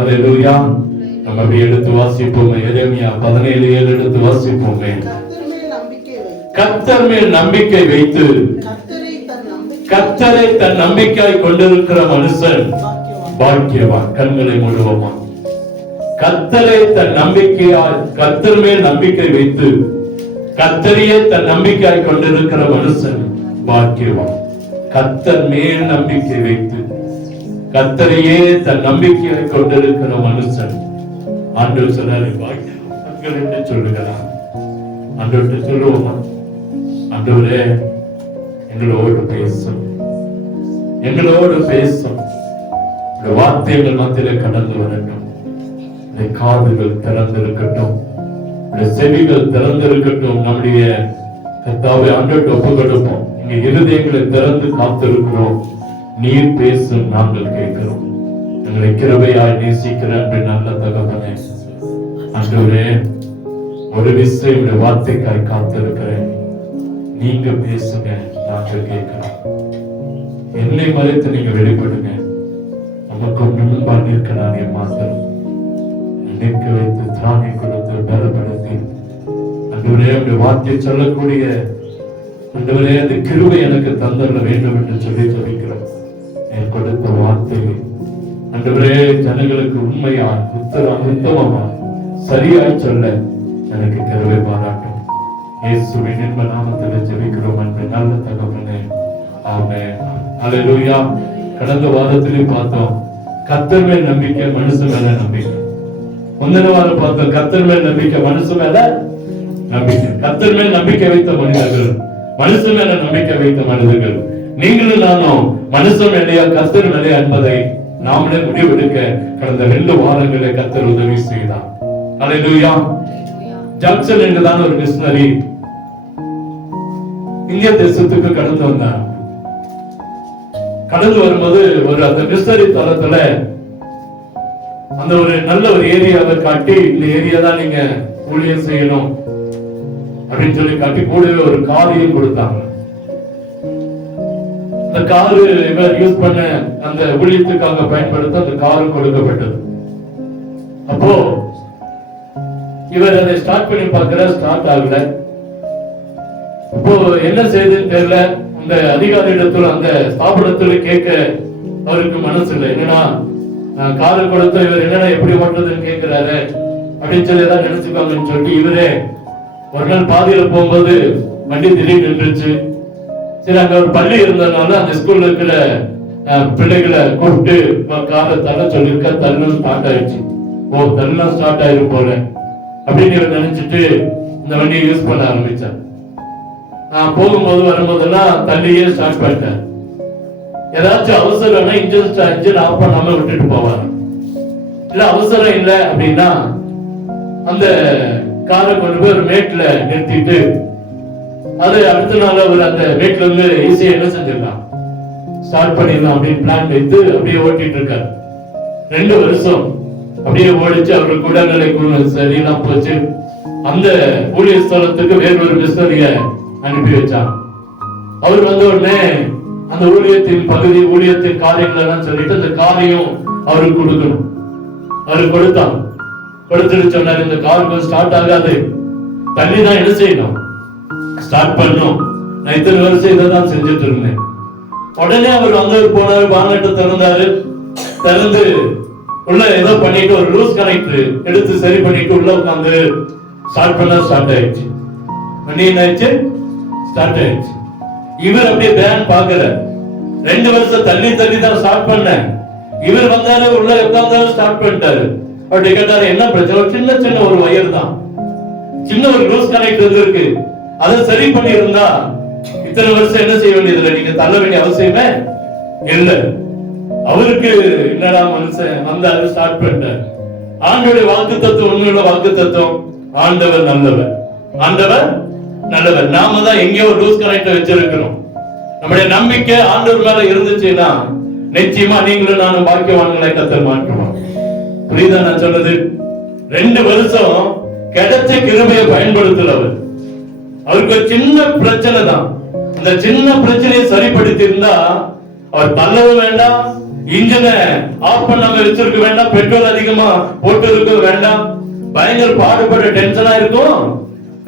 அல்லேலூயா. நம்ம அப்படியே எடுத்து வாசிப்போமே. எரேமியா 17:7 எடுத்து வாசிப்போமே. கர்த்தர் மேல் நம்பிக்கை வைத்து கர்த்தரை தன் நம்பிக்கையாய் கொண்டிருக்கிற மனுஷன் பாக்கியவான். கண்களை மூடுவோமா. கர்த்தரை தன் நம்பிக்கையாய், கர்த்தர் மேல் நம்பிக்கை வைத்து கர்த்தரையே தன் நம்பிக்கையாய் கொண்டிருக்கிற மனுஷன் பாக்கியவான். கர்த்தர் மேல் நம்பிக்கை வைத்து கர்த்தரையே தன் நம்பிக்கையாய் கொண்டிருக்கிற மனுஷன். ஆண்டவர் சொன்னாரு பாக்கியவான் என்று சொல்லுகிறார். ஆண்டவர்கிட்ட சொல்லுவோமா, ஆண்டவரே எங்களோடு பேசும், எங்களோடு பேசும். வார்த்தைகள் மத்தியிலே கடந்து வரட்டும். காதுகள் திறந்திருக்கட்டும், செவிகள் திறந்திருக்கட்டும். நம்முடைய கர்த்தாவை ஆண்டவர்கிட்ட ஒப்பு கொடுப்போம். இங்க இருதயங்களை திறந்து காத்திருக்கிறோம். நீர் பேசும், நாங்கள் கேட்கிறோம். எங்களை கிருபையாய் நேசிக்கிற நல்ல தகவனே, ஆண்டவரே ஒரு விஷயம் வார்த்தைக்காய் காத்திருக்கிறேன். நீங்க பேசுங்க, நாங்கள் கேட்கிறோம். என்னை மறைத்து நீங்க வெளிப்படுங்க. நமக்கு முன்பா நிற்கிறானே மாத்திரம் நிற்க வைத்து திராணி கொடுத்து பலப்படுத்தி ஆண்டவரே அப்படி வார்த்தை சொல்லக்கூடிய ஆண்டவரே அந்த கிருபை எனக்கு தந்தர வேண்டும் என்று சொல்லி ஜெபிக்கிறோம். என் கொடுத்த வார்த்தை ஆண்டவரே ஜனங்களுக்கு உண்மையா உத்தமமா சரியாய் சொல்ல எனக்கு கிருபை பாராட்டும். இயேசுவின் இன்ப நாமத்தில் ஜெபிக்கிறோம் அன்பு நல்ல தகவலே, ஆமென். அல்லேலூயா. கடந்த வாரத்திலே பார்த்தோம் கர்த்தர் மேல் நம்பிக்கை, மனுஷன் மேல நம்பிக்கை. முந்தின வாரம் பார்த்தோம் கர்த்தர் மேல் நம்பிக்கை, மனுஷன் மேல நம்பிக்கை. கர்த்தர் மேல் நம்பிக்கை வைத்த மனிதர்கள், மனுஷன் மேல நம்பிக்கை வைத்த மனிதர்கள். நீங்களும் நானும் மனுஷன் மேலையா கர்த்தர் மேலையா என்பதை நாமளே முடிவெடுக்க கடந்த 2 வாரங்களே கர்த்தர் உதவி செய்தார். அல்லேலூயா. ஜாக்சன் என்றுதான் ஒரு மிஷனரி இந்திய தேசத்துக்கு கடந்து வந்தார். கடந்து வரும்போது ஒரு அந்த மிஷனரி தளத்துல அந்த ஒரு நல்ல ஒரு ஏரியாவை காட்டி, இந்த ஏரியா தான் நீங்க ஊழியம் செய்யணும் அப்படின்னு சொல்லி காட்டி கூடவே ஒரு காரையும் கொடுத்தாங்க. அந்த காரு இவர் யூஸ் பண்ண அந்த ஊழியத்துக்காக பயன்படுத்த அந்த காரு கொடுக்கப்பட்டது. அப்போ இவர் அதை ஸ்டார்ட் பண்ணி பார்க்கிற, ஸ்டார்ட் ஆகல. இப்போ என்ன செய்யுதுன்னு தெரியல. அந்த அதிகாரியிடத்துல அந்த ஸ்தாபனத்துல கேட்க அவருக்கு மனசு இல்லை. என்னன்னா காரு கொடுத்த இவர் என்னன்னா எப்படி ஓட்டுறதுன்னு கேட்கிறாரு அப்படின்னு சொல்லி ஏதாவது நினைச்சுப்பாங்கன்னு சொல்லிட்டு இவரே ஒரு நாள் பாதியில போகும்போது வண்டி திடீர்னு நின்றுச்சு. சரி, அங்க ஒரு பள்ளி இருந்ததுனால அந்த ஸ்கூல்ல இருக்கிற பிள்ளைகளை கூப்பிட்டு காரை தள்ள சொல்லியிருக்க. தள்ளும் ஸ்டார்ட் ஆயிடுச்சு. ஓ, தள்ளும் ஸ்டார்ட் ஆயிரும் போல அப்படின்னு இவர் நினைச்சிட்டு இந்த வண்டியை யூஸ் பண்ண ஆரம்பிச்சார். நான் போகும்போது வரும்போதெல்லாம் தள்ளியே ஸ்டார்ட் பண்ணிட்டேன். ஏதாச்சும் அவசரம்னா இன்ஜின் ஆஃப் பண்ணாம விட்டுட்டு போவாங்க. இல்ல அவசரம் இல்லை அப்படின்னா அந்த காரை கொண்டு போய் ஒரு மேட்ல நிறுத்திட்டு அது அடுத்த நாள் அவர் அந்த மேட்ல இருந்து ஈஸியா என்ன செஞ்சிடலாம், ஸ்டார்ட் பண்ணிடலாம் அப்படின்னு பிளான் வைத்து அப்படியே ஓட்டிட்டு இருக்காரு. 2 வருஷம் அப்படியே ஓடிச்சு. அவருக்கு உடல்நிலை சரியில்லாம் போச்சு. அந்த ஊழிய ஸ்தலத்துக்கு வேறொரு மிஷனரிய அனுப்பி வச்சான். அவர் வந்த உடனே அந்த ஊழியத்தின் பகுதி, ஊழியத்தின் காரியங்கள் எல்லாம் சொல்லிட்டு அந்த காரியம் அவருக்கு கொடுக்கணும். அவருக்கு கொடுத்தான். கொடுத்துட்டு சொன்னாரு, இந்த கார் ஸ்டார்ட் ஆகாது, தண்ணி தான் என்ன செய்யணும், ஸ்டார்ட் பண்ணணும். நான் இத்தனை வருஷம் இதை தான் செஞ்சுட்டு இருந்தேன். உடனே அவர் வந்தவர் போனாரு, பானட்டை திறந்தாரு. திறந்து உள்ள ஏதோ பண்ணிட்டு ஒரு லூஸ் கனெக்டர் எடுத்து சரி பண்ணிட்டு உள்ள உட்காந்து ஸ்டார்ட் பண்ண ஸ்டார்ட் ஆயிடுச்சு. வண்டி என்ன ஆயிடுச்சு, ஸ்டார்ட் ஆயிடுச்சு. இவர் அப்படியே பேன் பாக்கல. 2 வருஷம் தள்ளி தான் ஸ்டார்ட் பண்ண. இவர் வந்தாரு, உள்ள உட்கார்ந்தாரு, ஸ்டார்ட் பண்ணிட்டாரு. அப்படி கேட்டாரு, என்ன பிரச்சனை? சின்ன ஒரு வயர் தான், சின்ன ஒரு லூஸ் கனெக்டர் இருக்கு, அதை சரி பண்ணி இருந்தா இத்தனை வருஷம் என்ன செய்ய வேண்டியதில்லை, நீங்க தள்ள வேண்டிய அவசியமே இல்ல. அவருக்கு என்னடா மனுஷன் வந்தாரு, ஸ்டார்ட் பண்ணிட்டார். ஆண்டவருடைய வாக்கு தத்துவம், உண்மையுள்ள வாக்கு தத்துவம், ஆண்டவர் நல்லவர், ஆண்டவர் நல்லவர். நாம தான் எங்கேயோ லூஸ் கனெக்டர் வச்சிருக்கிறோம். நம்முடைய நம்பிக்கை ஆண்டவர் மேல இருந்துச்சுன்னா நிச்சயமா நீங்களும் நானும் பாக்கியவான்களை கர்த்தர் மாற்றுவார். புரியுதா நான் சொன்னது? 2 வருஷம் கிடைச்ச கிருபையை பயன்படுத்தல. அவருக்கு ஒரு சின்ன பிரச்சனை தான். அந்த சின்ன பிரச்சனையை சரிப்படுத்தி இருந்தா அவர் தள்ளவும் வேண்டாம், இன்ஜினை ஆஃப் பண்ணாம வச்சிருக்க வேண்டாம், பெட்ரோல் அதிகமா போட்டு இருக்க வேண்டாம், பயங்கர பாடுபட டென்ஷனா இருக்கும்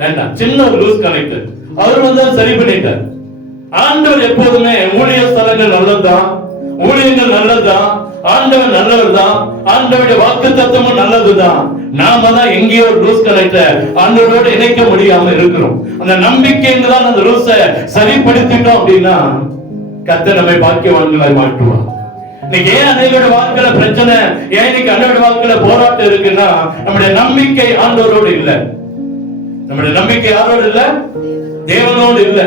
வேண்டாம். சின்ன ஒரு லூஸ் கனெக்டர் அவர் வந்து சரி பண்ணிட்டார். ஆண்டவர் எப்போதுமே ஊழிய ஸ்தலங்கள் நல்லதுதான், ஊழியங்கள் நல்லதுதான், ஆண்டவர் நல்லவர் தான், ஆண்டவருடைய வாக்கு தத்துவமும் நல்லதுதான். நாம தான் எங்கேயோ ஒரு லூஸ் கனெக்டர் ஆண்டவரோட இணைக்க முடியாம இருக்கிறோம். அந்த நம்பிக்கைன்னு தான் அந்த லூஸை சரிப்படுத்திட்டோம் அப்படின்னா கர்த்தர் நம்மை பாக்கியவான்களாய் மாற்றுவார். இன்னைக்கு ஏன் அநேகோட வாழ்க்கையில பிரச்சனை, ஏன் இன்னைக்கு அநேகோட வாழ்க்கையில போராட்டம் இருக்குன்னா நம்முடைய நம்பிக்கை ஆண்டவரோடு இல்ல. நம்முடைய நம்பிக்கை யாரோடு இல்ல? தேவனோடு இல்ல.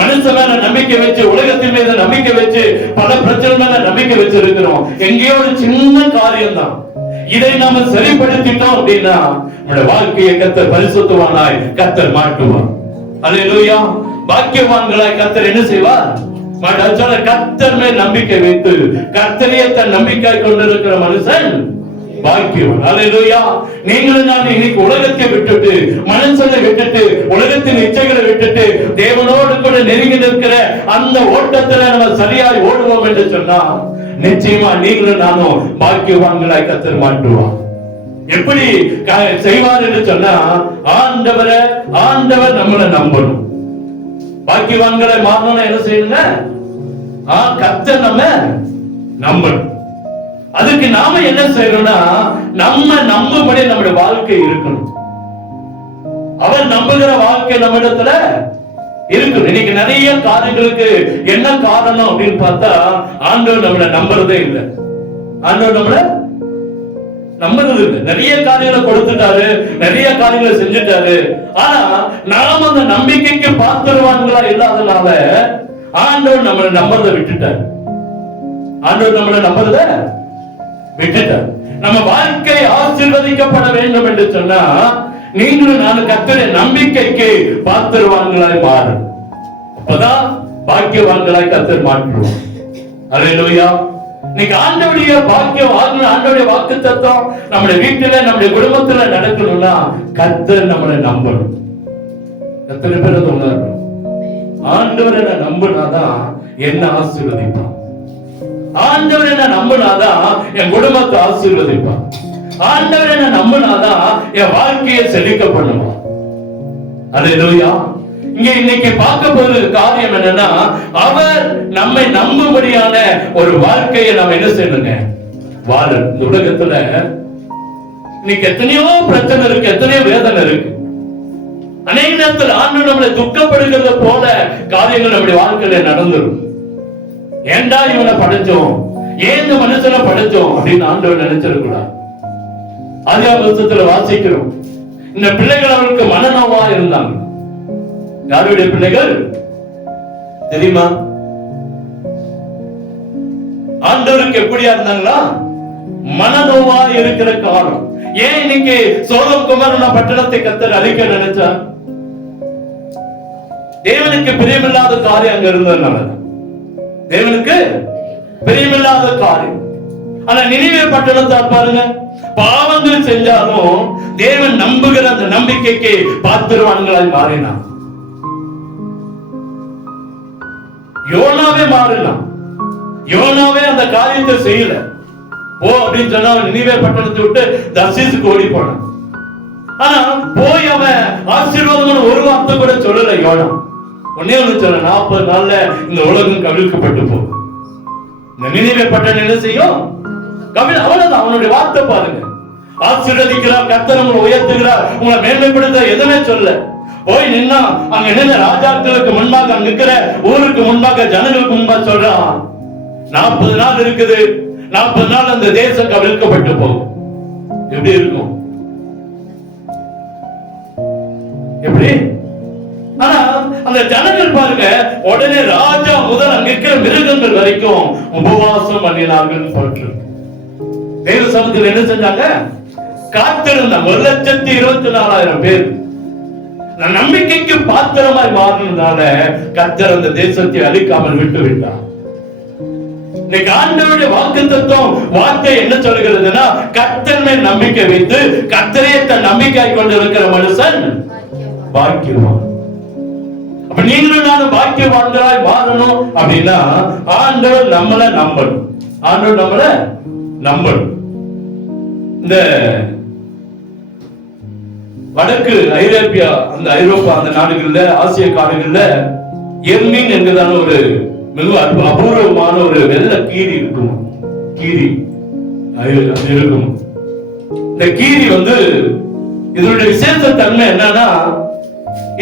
மனுஷன் மேல நம்பிக்கை வச்சு, உலகத்தின் மீது நம்பிக்கை வச்சு, பல பிரச்சனை மேல நம்பிக்கை வச்சு இருக்கிறோம். எங்கேயோ ஒரு சின்ன காரியம் தான். இதை நாம சரிப்படுத்திட்டோம் அப்படின்னா நம்முடைய வாழ்க்கையை கர்த்தர் பரிசுத்தவானாய் கர்த்தர் மாற்றுவார். அல்லேலூயா. பாக்கியவான்களாய் கர்த்தர் என்ன செய்வார்? கர்த்தர் மேல் நம்பிக்கை வைத்து கர்த்தரையே தன் நம்பிக்கை கொண்டிருக்கிற மனுஷன் பாக்கியவான். அல்லேலூயா. நீங்களும் நான் இன்னைக்கு உலகத்தை விட்டுட்டு, மனுஷனை விட்டுட்டு, உலகத்தின் இச்சைகளை விட்டுட்டு தேவனோடு கூட நெருங்கி நிற்கிற அந்த ஓட்டத்துல நம்ம சரியாய் ஓடுவோம் என்று சொன்னா நிச்சயமா நீங்களும் நானும் பாக்கியவான்களாய் கர்த்தர் மாற்றுவான். எப்படி செய்வார் என்று சொன்னா ஆண்டவர் நம்மளை நம்பணும். பாக்கியவான்களை மாறணும் என்ன செய்யணுங்க? கர்த்தர் நம்ம நம்பணும். அதுக்கு நாம என்ன செய்யணும்னா நம்ம நம்பும்படி நம்முடைய வாழ்க்கை இருக்கணும். அவர் நம்புகிற வாழ்க்கை நம்ம இடத்துல இருக்கணும். இன்னைக்கு நிறைய காரியங்களுக்கு என்ன காரணம் அப்படின்னு பார்த்தா ஆண்டவர் நம்மளை நம்புறதே இல்லை. ஆண்டவர் நம்மளை நம்புறது இல்லை. நிறைய காரியங்களை கொடுத்துட்டாரு, நிறைய காரியங்களை செஞ்சுட்டாரு. ஆனா நாம அந்த நம்பிக்கைக்கு பாத்திரவான்களா இல்லாதனால ஆண்டவர் நம்மளை நம்புறதை விட்டுட்டார். ஆண்டவர் நம்மளை நம்புறத விட்டுட்டார். நம்ம வாழ்க்கை ஆசீர்வதிக்கப்பட வேண்டும் என்று சொன்னா நீங்களும் நானும் கர்த்தருடைய நம்பிக்கைக்கு பாத்திரவான்களாய் மாறும். அப்பதான் பாக்கியவான்களாய் கர்த்தர் மாற்றுவோம். அல்லேலூயா. இன்னைக்கு ஆண்டவருடைய பாக்கியம், ஆண்டவருடைய வாக்கு தத்துவம் நம்முடைய வீட்டுல நம்முடைய குடும்பத்துல நடக்கணும்னா கர்த்தர் நம்மளை நம்பணும். எத்தனை பேர் உணரணும்? ஆண்டவர் என்ன நம்பினாதான் என்ன ஆசீர்வதிப்பான். ஆண்டவர் என்ன நம்பினாதான் என் குடும்பத்தை ஆசீர்வதிப்பான். ஆண்டவர் என்ன நம்பினாதான் என் வாழ்க்கையை செழிக்க பண்ணுவான். அல்லேலூயா. இங்க இன்னைக்கு பார்க்க போற காரியம் என்னன்னா அவர் நம்மை நம்பும்படியான ஒரு வாழ்க்கையை நம்ம என்ன செய்யணுங்க? வாழ. இந்த உலகத்துல இன்னைக்கு எத்தனையோ பிரச்சனை இருக்கு, எத்தனையோ வேதனை இருக்கு. அநேக நேரத்தில் ஆண்டவர் நம்மளை துக்கப்படுகிறத போல காரியங்கள் நம்முடைய வாழ்க்கையில நடந்துடும். ஏண்டா இவனை படைச்சோம், ஏன் இந்த மனுஷனை படைச்சோம் அப்படின்னு ஆண்டவர் நினைச்சிருக்கூடாது. ஆதியாகமத்துல வாசிக்கிறோம், இந்த பிள்ளைகள் அவருக்கு மனநோவா இருந்தாங்க. யாருடைய பிள்ளைகள் தெரியுமா? ஆண்டவருக்கு எப்படியா இருந்தாங்களா? மனநோவா இருக்கிற காலம். ஏன் இன்னைக்கு சோதம் குமாரன பட்டணத்தை கர்த்தர் அழிக்க நினைச்சா? தேவனுக்கு பிரியமில்லாத காரியம் அங்க இருந்ததுனால. தேவனுக்கு பிரியமில்லாத காரியம். ஆனா நினிவே பட்டணத்தை பாருங்க, பாவங்கள் செஞ்சாலும் தேவன் நம்புகிற அந்த நம்பிக்கைக்கு பாத்திரவான்களாய் மாறினான். யோனாவே மாறினான். யோனாவே அந்த காரியத்தை செய்யல. ஓ அப்படின்னு சொன்னா நினிவே பட்டணத்தை விட்டு தர்சீசுக்கு ஓடி போனான். ஆனா போய் அவன் ஆசீர்வாதம் ஒரு வார்த்தை கூட சொல்லல. யோனா ஒன்னே ஒண்ணு சொல்ல, 40 நாள்ல இந்த உலகம் கவிழ்க்கப்பட்டு போகும். இந்த நினிவே பட்டணம் என்ன செய்யும்? கவிழ். அவ்வளவுதான். அவனுடைய வார்த்தை பாருங்க. ஆசீர்வதிக்கிறார் கர்த்தர், உங்களை உயர்த்துகிறார், உங்களை மேன்மைப்படுத்த எதுவுமே சொல்ல. போய் நின்னா அங்க நின்ன ராஜாக்களுக்கு முன்பாக, அங்க இருக்கிற ஊருக்கு முன்பாக, ஜனங்களுக்கு முன்பாக சொல்றான், 40 நாள் இருக்குது, 40 நாள் அந்த தேசம் கவிழ்க்கப்பட்டு போகும். எப்படி இருக்கும்? எப்படி? ஆனா அந்த ஜனங்கள் பாருங்க, உடனே ராஜா முதல் அங்க இருக்கிற மிருகங்கள் வரைக்கும் உபவாசம் பண்ணினார்கள் போட்டு தேவ சமூகத்தில் என்ன செஞ்சாங்க? காத்திருந்த 1,24,000 பேர் நம்பிக்கைக்கு பாத்திரமாய் மாறினதால கர்த்தர் அந்த தேசத்தை அழிக்காமல் விட்டு விட்டார். இன்னைக்கு ஆண்டவருடைய வாக்கு தத்துவம் வார்த்தை என்ன சொல்கிறதுன்னா, கர்த்தர் மேல் நம்பிக்கை வைத்து கர்த்தரையே தன் நம்பிக்கை கொண்டு இருக்கிற மனுஷன் பாக்கியவான். அப்ப நீங்களும் நானும் பாக்கியவான்களாய் மாறணும் அப்படின்னா ஆண்டவர் நம்மளை நம்பணும். ஆண்டவர் நம்மள நம்பணும். இந்த வடக்கு ஐரோப்பியா, அந்த ஐரோப்பா அந்த நாடுகள்ல, ஆசிய காடுகள்ல எர்மின் என்கிறதான ஒரு மிக அபூர்வமான ஒரு வெள்ளை கீரி இருக்கும். கீரி இருக்கும். இந்த கீரி இதனுடைய விசேஷ தன்மை என்னன்னா,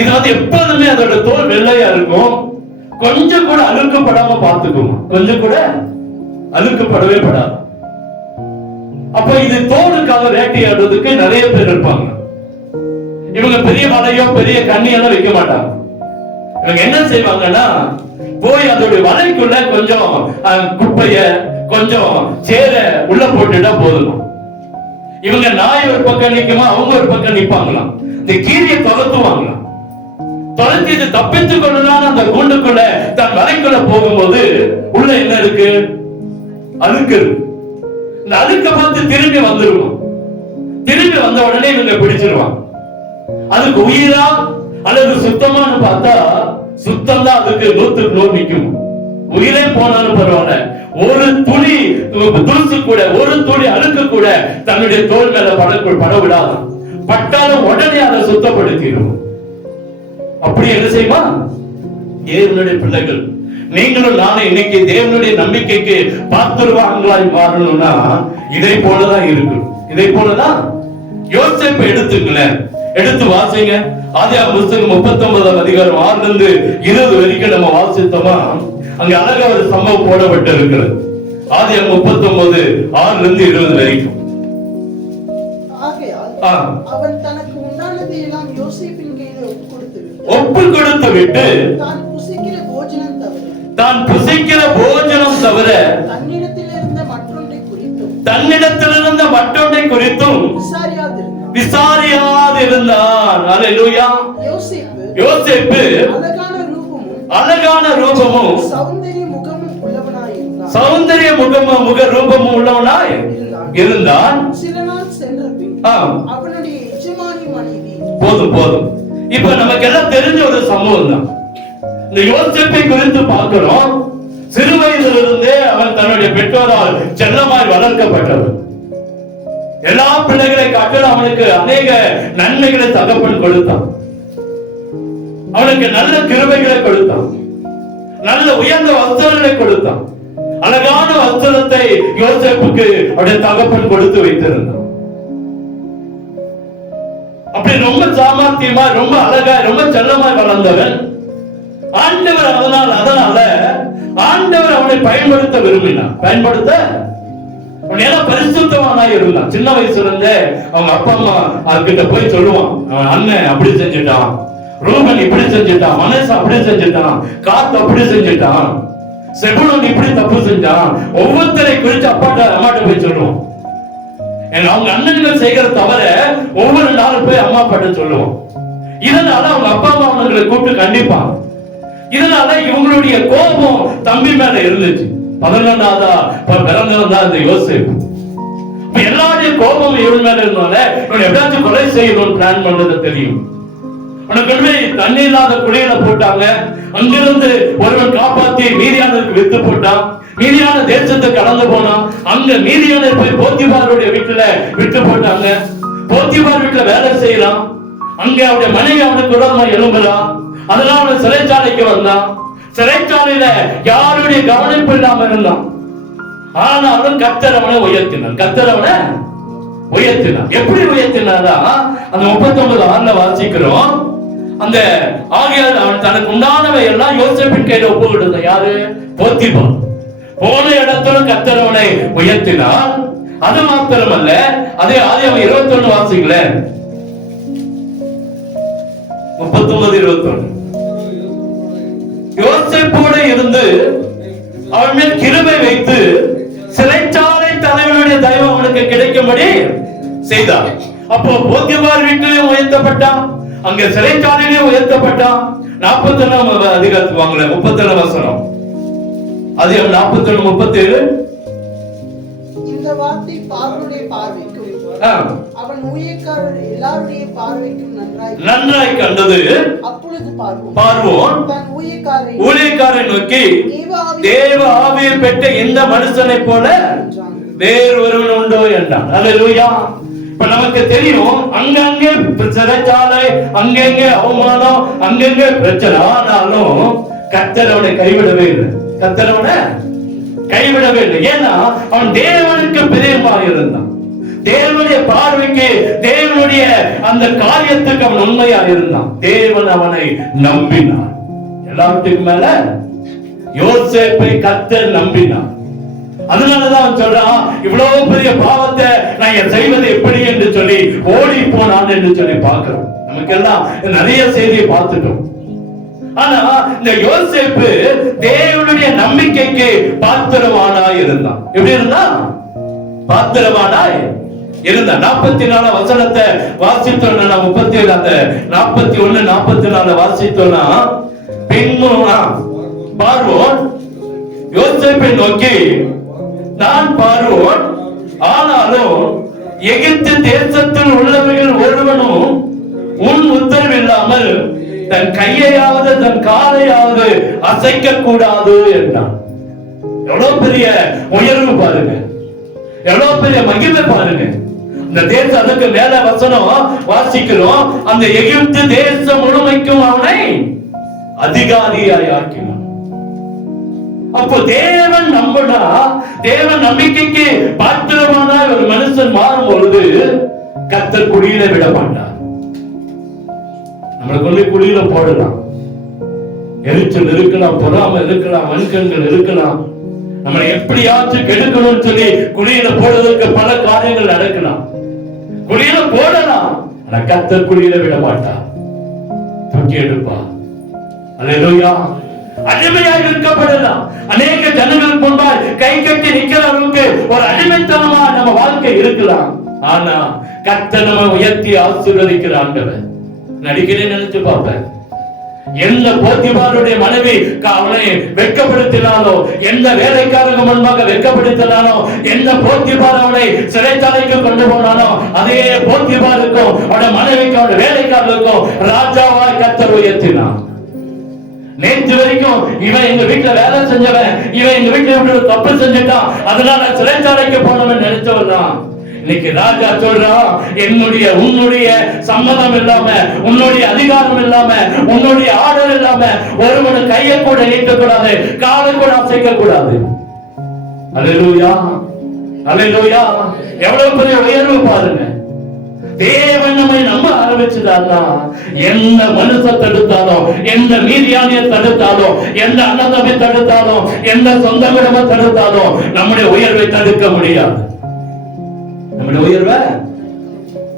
இது எப்போதுமே அதோட தோல் வெள்ளையா இருக்கும். கொஞ்சம் கூட அழுக்கப்படாம பார்த்துக்கும். கொஞ்சம் கூட அழுக்கப்படவே படாது. அப்ப இது தோலுக்காக வேட்டையாடுறதுக்கு நிறைய பேர் இருப்பாங்க. இவங்க பெரிய வலையோ பெரிய கண்ணியெல்லாம் வைக்க மாட்டாங்க. இவங்க என்ன செய்வாங்கன்னா, போய் அதோட வலைக்குள்ள கொஞ்சம் குப்பைய கொஞ்சம் சேர உள்ள போட்டுட்டா போதும். இவங்க நாய் ஒரு பக்கம் நிக்குமா, அவங்க ஒரு பக்கம் நிப்பாங்களாம். இந்த கீரியை துரத்துவாங்களாம். துரத்தி இது தப்பித்துக் கொள்ளலாம் அந்த கூண்டுக்குள்ள தன் வலைக்குள்ள போகும்போது உள்ள என்ன இருக்கு? அழுக்கு இருக்கு. இந்த அழுக்க பார்த்து திரும்பி வந்துருவோம். திரும்பி வந்த உடனே இவங்க பிடிச்சிருவாங்க. அதுக்கு உயிரா அல்லது சுத்தமான பார்த்தா சுத்தம் தான் அதுக்கு 100% நிக்கும். உயிரே போனாலும் பரவாயில்ல, ஒரு துளி துளசி கூட, ஒரு துளி அழுக்கு கூட தன்னுடைய தோல் மேல பட விடாது. பட்டாலும் உடனே அதை சுத்தப்படுத்திடும். அப்படி என்ன செய்யுமா? தேவனுடைய பிள்ளைகள் நீங்களும் நானும் இன்னைக்கு தேவனுடைய நம்பிக்கைக்கு பாத்திரவான்களாய் மாறணும்னா இதை போலதான் இருக்கு. இதை போலதான் யோசேப்பை எடுத்துங்களேன். எடுத்து வாசிங்க. ஆதியாகமம் புத்தகம் 39ஆம் அதிகாரம் 6 இருந்து 20 வரைக்கும் நம்ம வாசித்தோமா, அங்க அழகா ஒரு சம்பவம் போடப்பட்டு இருக்கிறது. ஆதியாகமம் 39 6 இருந்து 20 வரைக்கும். அவன் தனக்கு உண்டானதை எல்லாம் யோசேப்பின் கையில் ஒப்பு கொடுத்து விட்டு தான் புசிக்கிற போஜனம் தவிர தன்னிடத்திலிருந்த மற்றொன்றை குறித்தும் விசாரியாதிருந்தான். அல்லேலூயா. யோசேப்பு அழகான ரூபமும் சௌந்தரிய முக ரூபமும் உள்ளவனாய் இருந்தான். அவனுடைய எஜமானி மனைவி. போதும். இப்ப நமக்கு எல்லாம் தெரிஞ்ச ஒரு சம்பவம் தான். இந்த யோசேப்பை குறித்து பார்க்கிறோம். சிறு வயதிலிருந்தே அவன் தன்னுடைய பெற்றோரால் செல்லமாய் வளர்க்கப்பட்டவன். எல்லா பிள்ளைகளை காட்டிலும் அவனுக்கு அநேக நன்மைகளை தகப்பன் கொடுத்தான். அவனுக்கு நல்ல கிருபைகளை கொடுத்தான். நல்ல உயர்ந்த வஸ்திரங்களை கொடுத்தான். அழகான வஸ்திரத்தை யோசேப்புக்கு அவருடைய தகப்பன் கொடுத்து வைத்திருந்தான். அப்படி ரொம்ப சாமர்த்தியமா, ரொம்ப அழகா, ரொம்ப செல்லமாய் வளர்ந்தவன். ஆண்டவர் அதனால ஆண்டவர் அவனை பயன்படுத்த விரும்பினார். பயன்படுத்த பரிசுத்தவானாய் இருந்தான். சின்ன வயசுல இருந்தே அவங்க அப்பா அம்மா கிட்ட போய் சொல்லுவான், அவன் அண்ணன் அப்படி செஞ்சுட்டான், ரூபன் இப்படி செஞ்சுட்டான், மனசு அப்படி செஞ்சுட்டான், காத்து அப்படி செஞ்சுட்டான், செபுலோன் இப்படி தப்பு செஞ்சான். ஒவ்வொருத்தரை குறித்து அம்மாட்ட போய் சொல்லுவான். அவங்க அண்ணன்கள் செய்கிற தவிர ஒவ்வொரு நாளும் போய் அம்மா அப்பாட்ட சொல்லுவோம். இதனால அவங்க அப்பா அம்மா அவங்களை கூப்பிட்டு கண்டிப்பான். இதனால இவங்களுடைய கோபம் தம்பி மேல இருந்துச்சு. 11ஆவதா பிறந்தவன் தான் இந்த யோசேப்பு. எல்லாருடைய கோபம் இவன் மேல இருந்தோட இவன் எப்படியாச்சும் கொலை செய்யணும்னு பிளான் பண்றது தெரியும். உனக்கு தண்ணி இல்லாத குழியில போட்டாங்க. அங்கிருந்து ஒருவன் காப்பாத்தி மீதியானதுக்கு வித்து போட்டான். மீதியான தேசத்தை கடந்து போனான். அங்க மீதியான போய் போத்திபாருடைய வீட்டுல விட்டு போட்டாங்க. போத்திபார் வீட்டுல வேலை செய்யலாம். அங்க அவருடைய மனைவி அவனுக்கு விரோதமா எழும்பலாம். அதனால அவன் சிறைச்சாலைக்கு வந்தான். சிறைச்சாலையில யாருடைய கவனிப்பு இல்லாம இருந்தான். ஆனாலும் கர்த்தர் அவனை உயர்த்தினான். எப்படி உயர்த்தினாரா? அந்த 39:6 வாசிக்கிறோம். அந்த ஆகையால் அவன் தனக்கு உண்டானவை எல்லாம் யோசேப்பின் கையில ஒப்பு கொடுத்தான். யாரு? போத்திபார். போன இடத்துல கர்த்தர் அவனை உயர்த்தினார். அது மாத்திரமல்ல, அதே ஆதியாகமம் 21 வாசிக்கல. 39:21 யோசேப்போடு இருந்து அவன் மேல் கிருபை வைத்து சிறைச்சாலை தலைவனுடைய தயவு அவனுக்கு கிடைக்கும்படி செய்தார். அப்போ போத்திபார் வீட்டிலையும் உயர்த்தப்பட்டான், அங்க சிறைச்சாலையிலும் உயர்த்தப்பட்டான். 41 அதிகாரத்துக்கு வாங்கல, 37 வசனம். அதிகாரம் 41:37. இந்த வார்த்தை பார்வோனுடைய பார்வைக்கும் அவன் ஊழியக்காரர் எல்லாருடைய பார்வைக்கும் நன்றாய் கண்டது. அப்பொழுது பார்வோன் தன் ஊழியக்காரை நோக்கி, தேவ ஆவியை பெற்ற இந்த மனுஷனை போல வேறு ஒருவன் உண்டோ என்றான். அல்லேலூயா. இப்ப நமக்கு தெரியும், அங்கங்கே சிறைச்சாலை, அங்கங்கே அவமானம், அங்கங்கே பிரச்சனை. ஆனாலும் கர்த்தர் அவனை கைவிடவே இல்லை. கர்த்தர் அவனை கைவிடவே இல்லை. ஏன்னா அவன் தேவனுக்கு பிரியமாக இருந்தான். தேவனுடைய பார்வைக்கு, தேவனுடைய அந்த காரியத்துக்கு அவன் உண்மையா இருந்தான். தேவன் அவனை நம்பினான். எல்லாத்துக்கும் மேல யோசேப்பை கர்த்தர் நம்பினான். அதனாலதான் அவன் சொல்றான், இவ்வளவு பெரிய பாவத்தை நான் செய்வது எப்படி என்று சொல்லி ஓடி போனான் என்று சொல்லி பார்க்கிறோம். நமக்கெல்லாம் நிறைய செய்தியை பார்த்துட்டோம். ஆனா இந்த யோசேப்பு தேவனுடைய நம்பிக்கைக்கு பாத்திரவானாய் இருந்தான். எப்படி இருந்தான்? பாத்திரவானாய் இருந்தான். 44 வசனத்தை வாசித்தோம்னா, 37 அந்த 41 44 வாசித்தோம்னா, பின்னும் பார்வோன் யோசேப்பை நோக்கி, நான் பார்வோன், ஆனாலும் எகிப்து தேசத்தில் உள்ளவர்கள் ஒருவனும் உன் உத்தரவில்லாமல் தன் கையையாவது தன் காலையாவது அசைக்க கூடாது என்றான். எவ்வளவு பெரிய உயர்வு பாருங்க, எவ்வளவு பெரிய மகிமை பாருங்க. இந்த தேசம், அதுக்கு மேல வசனம் வாசிக்கிறோம், அந்த எகிப்து தேசம் முழுமைக்கும் அவனை அதிகாரியாய் ஆக்கினான். அப்போ தேவன் நம்பினா, தேவன் நம்பிக்கைக்கு பாத்திரமான ஒரு மனுஷன் மாறும் பொழுது கர்த்தர் குழியில விட மாட்டார். நம்மளை கொண்டு குழியில போடலாம், எரிச்சல் இருக்கலாம், பொறாமை இருக்கலாம், வன்கண்கள் இருக்கலாம், நம்மளை எப்படியாச்சும் கெடுக்கணும்னு சொல்லி குழியில போடுவதற்கு பல காரியங்கள் நடக்கலாம். குழியில போடலாம், ஆனா கர்த்தர் குழியில விட மாட்டார், தூக்கி எடுப்பா. அல்லேலூயா. அடிமையாக இருக்கப்படலாம். அநேக ஜனங்கள் முன்பாய் கை கட்டி நிக்கிற அளவுக்கு ஒரு அடிமைத்தனமா நம்ம வாழ்க்கை இருக்கலாம். ஆனா கர்த்தர் நம்ம உயர்த்தி ஆசீர்வதிக்கிற ஆண்டவர். நடிக்கிறேன் நினைச்சு பார்ப்பேன். எந்த போத்திபாருடைய மனைவி அவனை வெட்கப்படுத்தினாலோ, எந்த வேலைக்காரங்க முன்பாக வெட்கப்படுத்தினாலோ, எந்த போத்திபார் அவனை சிறைச்சாலைக்கு கொண்டு போனானோ, அதே போத்திபாருக்கும் அவனுடைய மனைவிக்கும் அவனுடைய வேலைக்காரருக்கும் ராஜாவாய் கர்த்தர் உயர்த்தினான். நேற்று வரைக்கும் இவன் எங்க வீட்டுல வேலை செஞ்சவன், இவன் எங்க வீட்டுல தப்பு செஞ்சுட்டான், அதனால சிறைச்சாலைக்கு போனவன் நினைச்சவன் தான். இன்னைக்கு ராஜா சொல்றான், என்னுடைய உன்னுடைய சம்மதம் இல்லாம, உன்னுடைய அதிகாரம் இல்லாம, உன்னுடைய ஆர்டர் இல்லாம ஒருவனு கையை கூட நீட்டக்கூடாது, காலை கூட அசைக்க கூடாது. அல்லேலூயா, அல்லேலூயா. எவ்வளவு பெரிய உயர்வு பாருங்க. தேவன் நம்மை நம்ப ஆரம்பிச்சுட்டார்னா, எந்த மனுஷ தடுத்தாலும், எந்த மீதியானிய தடுத்தாலும், எந்த அன்னதமை தடுத்தாலும், எந்த சொந்த குடும்ப தடுத்தாலும் நம்முடைய உயர்வை தடுக்க முடியாது. நம்முடைய உயர்வை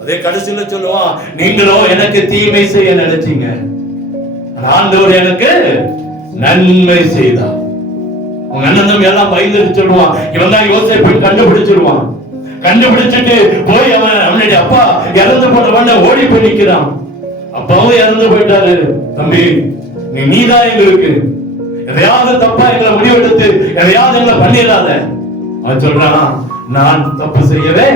அதே கடைசியில சொல்லுவான், நீங்களோ எனக்கு தீமை செய்ய நினைச்சீங்க, ஆண்டவர் எனக்கு நன்மை செய்தார். உங்க அண்ணன் எல்லாம் பயந்துட்டு சொல்லுவான், இவன் தான் யோசேப்பை கண்டுபிடிச்சிருவான். கண்டுபிடிச்சிட்டு போய் அவனுடைய அப்பா இறந்து போனவன ஓடி போய் நிக்கிறான். அப்பாவும் இறந்து போயிட்டாரு. தம்பி, நீதான் எங்களுக்கு எதையாவது தப்பா எங்களை முடிவெடுத்து எதையாவது எங்களை பண்ணிடாத. அவன் சொல்றான், நான் தப்பு செய்யவே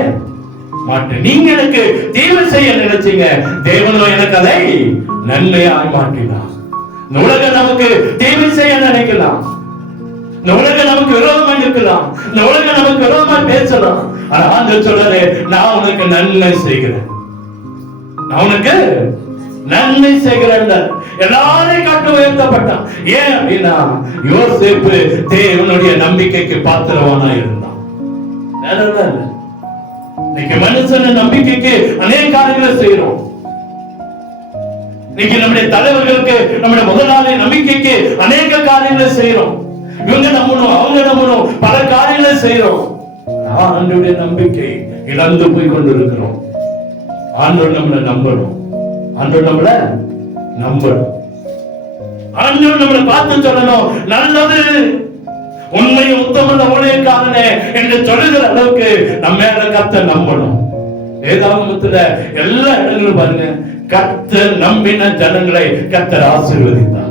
மாட்டேன். நீங்க எனக்கு தீமை செய்ய நினைச்சீங்க, தேவனோ எனக்கு அதை நன்மையாய் மாற்றினார். இந்த உலகம் நமக்கு தீமை செய்ய நினைக்கலாம், இந்த உலகம் நமக்கு விரோதமா இருக்கலாம், இந்த உலகம் நமக்கு விரோதமா பேசலாம். ஆனா ஆண்டவர் சொல்றாரு, நான் உனக்கு நன்மை செய்கிறேன், நான் உனக்கு நன்மை செய்கிறேன். எல்லாரையும் காட்டு உயர்த்தப்பட்டான். ஏன் அப்படின்னா யோசேப்பு தேவனுடைய நம்பிக்கைக்கு பாத்திரவானா இருந்தான். இன்னைக்கு மனுஷன் நம்பிக்கைக்கு அநேக காரியங்களை செய்யறோம். இன்னைக்கு நம்முடைய தலைவர்களுக்கு, நம்முடைய முதலாளி நம்பிக்கைக்கு அநேக காரியங்களை செய்யறோம். இவங்க நம்பணும், அவங்க நம்பணும், பல காரியங்களை செய்யறோம். ஆண்டவருடைய நம்பிக்கை இழந்து போய் கொண்டிருக்கிறோம். ஆண்டவர் நம்மளை நம்பணும், ஆண்டவர் நம்மளை நம்பணும். ஆண்டவர் நம்மளை பார்த்து சொல்லணும், நல்லது உண்மையை உத்தம ஊழியக்காரனே என்று சொல்லுகிற அளவுக்கு நம்ம கர்த்தர் நம்பணும். வேதாகமத்துல எல்லா இடங்களும் பாருங்க, கர்த்தர் நம்பின ஜனங்களை கர்த்தர் ஆசீர்வதித்தார்.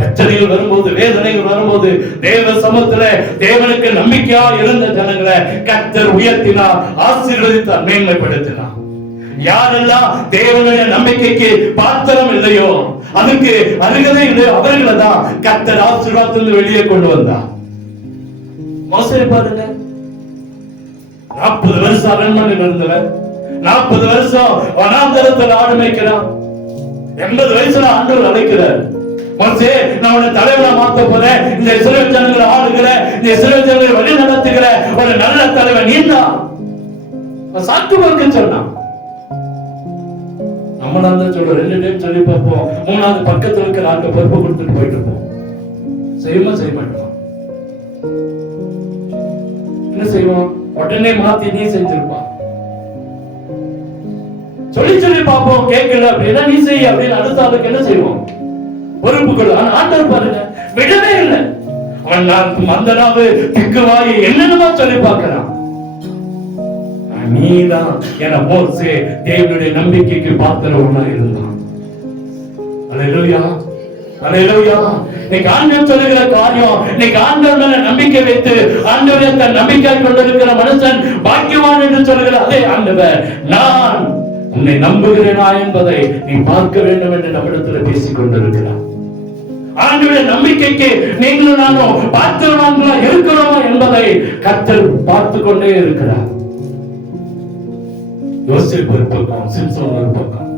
பிரச்சனைகள் வரும்போது, வேதனைகள் வரும்போது தேவ சமூகத்துல தேவனுக்கு நம்பிக்கையா இருந்த ஜனங்களை கர்த்தர் உயர்த்தினார், ஆசீர்வதித்தார், மேன்மைப்படுத்தினார். யாரெல்லாம் தேவனுடைய நம்பிக்கைக்கு பாத்திரம் இல்லையோ, அதுக்கு அருகதை இல்லையோ, அவர்களை தான் கர்த்தர் ஆசீர்வாதத்திலிருந்து வெளியே கொண்டு வந்தார். மோசே பாருங்க, 40 வருஷம் அரண்மனையில் இருந்தவன், 40 வருஷம் வனாந்தரத்தில் ஆடு மேய்க்கிறான். 80 வயசுல ஆண்டவர் அழைக்கிறார், மோசே நான் உன்னை தலைவனா மாத்த போறேன், இந்த இஸ்ரவேல் ஜனங்களை ஆளுகிற, இந்த இஸ்ரவேல் ஜனங்களை வழி நடத்துகிற ஒரு நல்ல தலைவன் நீ தான். சாக்குவாக்கு சொன்னான். நம்மளா தான் சொல்றோம், 2 டைம் சொல்லி பார்ப்போம், 3வது பக்கத்துல இருக்கிற ஆட்கள் பொறுப்பு கொடுத்துட்டு போயிட்டு இருப்போம். செய்யுமா செய்ய மாட்டோம்? என்ன செய்வோம்? உடனே மாத்தி நீ செஞ்சிருப்பான். சொல்லி சொல்லி பார்ப்போம், கேட்கல அப்படின்னா நீ செய்ய அப்படின்னு அடுத்த ஆளுக்கு என்ன செய்வோம்? பொறுப்புகள். ஆனா ஆண்டவர் பாருங்க, விடவே இல்லை. அவன் மந்தனாவு திக்குவாய் என்னென்னமா சொல்லி பார்க்கிறான். நீதான் என மோசே தேவனுடைய நம்பிக்கைக்கு பாத்திரமா இருந்தான். அல்லேலூயா, அல்லேலூயா. இன்னைக்கு ஆண்டவர் சொல்லுகிற காரியம், இன்னைக்கு ஆண்டவர் மேல நம்பிக்கை வைத்து ஆண்டவரை தன் நம்பிக்கை கொண்டிருக்கிற மனுஷன் பாக்கியவான் என்று சொல்லுகிற அதே ஆண்டவர், நான் உன்னை நம்புகிறேனா என்பதை நீ பார்க்க வேண்டும் என்று நம்மிடத்தில் பேசிக் கொண்டிருக்கிறார். ஆண்டவருடைய நம்பிக்கைக்கு நீங்களும் நானும் பாத்திரவான்களா இருக்கிறோமா என்பதை கர்த்தர் பார்த்து கொண்டே இருக்கிறார். யோசேப்பு ஒரு பக்கம், சிம்சோன் ஒரு பக்கம்.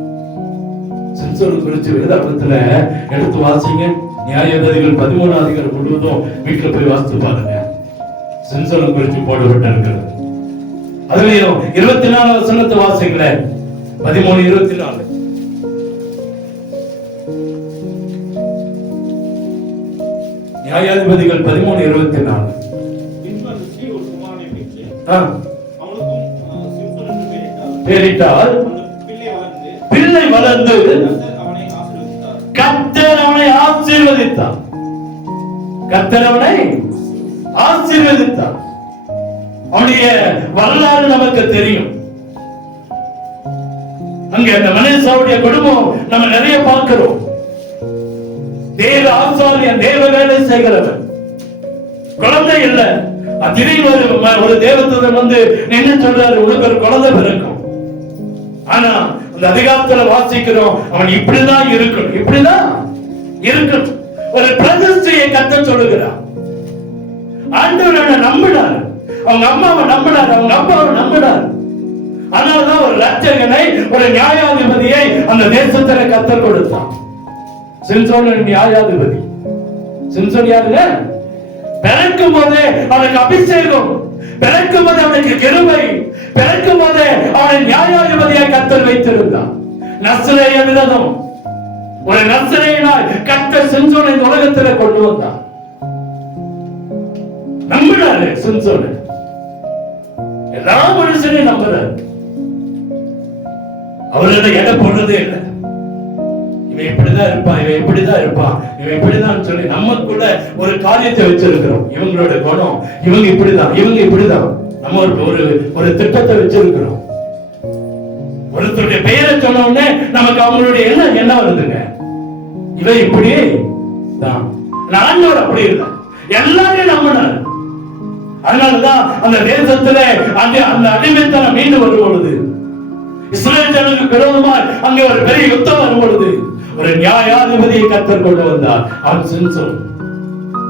சிம்சோன் குறித்து வேதாகமத்துல எடுத்து வாசிங்க. நியாயாதிபதிகள் 13ஆம் அதிகாரம் முழுவதும் வீட்டுல போய் வாசித்து பாருங்க. சிம்சோன் குறித்து போடப்பட்டு இருக்கிறது. அதுலயும் 24 வசனத்தை வாசிங்கள. 13:24. நியாயாதிபதிகள் 13:24. பேரிட்டால் பிள்ளை வளர்ந்து கர்த்தர் அவனை ஆசீர்வதித்தார். கர்த்தர் அவனை ஆசீர்வதித்தார். அவனுடைய வரலாறு நமக்கு தெரியும். அங்க அந்த மனேசாவுடைய குடும்பம் நம்ம நிறைய பார்க்கிறோம். தேவ ஆசாரியன், தேவ வேலை செய்கிறவன், குழந்தை இல்லை. திடீர்னு ஒரு தேவதூதன் வந்து என்ன சொல்றாரு, உனக்கு ஒரு குழந்தை பிறக்கும். ஆனா அந்த அதிகாரத்துல வாசிக்கிறோம், அவன் இப்படிதான் இருக்கணும், இப்படிதான் இருக்கணும். ஒரு பிரதிஷ்டையை கர்த்தர் சொல்லுகிறார். ஆண்டவரை நம்பினார், அவங்க அம்மாவை நம்பினார், அவங்க அப்பாவை நம்பினார். அதனாலதான் ஒரு ரட்சகனை, ஒரு நியாயாதிபதியை அந்த தேசத்துல கர்த்தர் கொடுத்தான். சிம்சோன் நியாயாதிபதி. சிம்சோன் யாருங்க? பிறக்கும் போதே அவனுக்கு அபிஷேகம், பிறக்கும் போது அவனுக்கு கிருபை, பிறக்கும் போதே அவனை நியாயாதிபதியை கர்த்தர் வைத்திருந்தான். நசரேய விரதம், ஒரு நசரேயனாய் கர்த்தர் சிம்சோனை இந்த உலகத்தில் கொண்டு வந்தான். நம்பினாரு சிம்சோன், எல்லா மனுஷனையும் நம்புறாரு. அவர்களை எடை போடுறதே இல்லை. இவன் இப்படிதான் இருப்பான், இவன் இப்படிதான் இருப்பான், இவன் இப்படிதான் சொல்லி நமக்குள்ள ஒரு காரியத்தை வச்சிருக்கிறோம். இவங்களோட குணம், இவங்க இப்படிதான், இவங்க இப்படிதான், நம்ம ஒரு திட்டத்தை வச்சிருக்கிறோம். ஒருத்தருடைய பெயரை சொன்ன உடனே நமக்கு அவங்களுடைய என்ன வருதுங்க, இவன் இப்படியே தான். ஆண்டவர் அப்படி இல்லை, எல்லாரையும் நம்பினார். அதனாலதான் அந்த தேசத்துல அந்த அடிமைத்தனம் மீண்டு வரும் பொழுது, இஸ்ரவேல் ஜனங்களுக்கு விரோதமாக அங்கே ஒரு பெரிய யுத்தம் வரும் பொழுது ஒரு நியாயாதிபதியை கர்த்தர் கொண்டு வந்தார். அவன் சிம்சோன்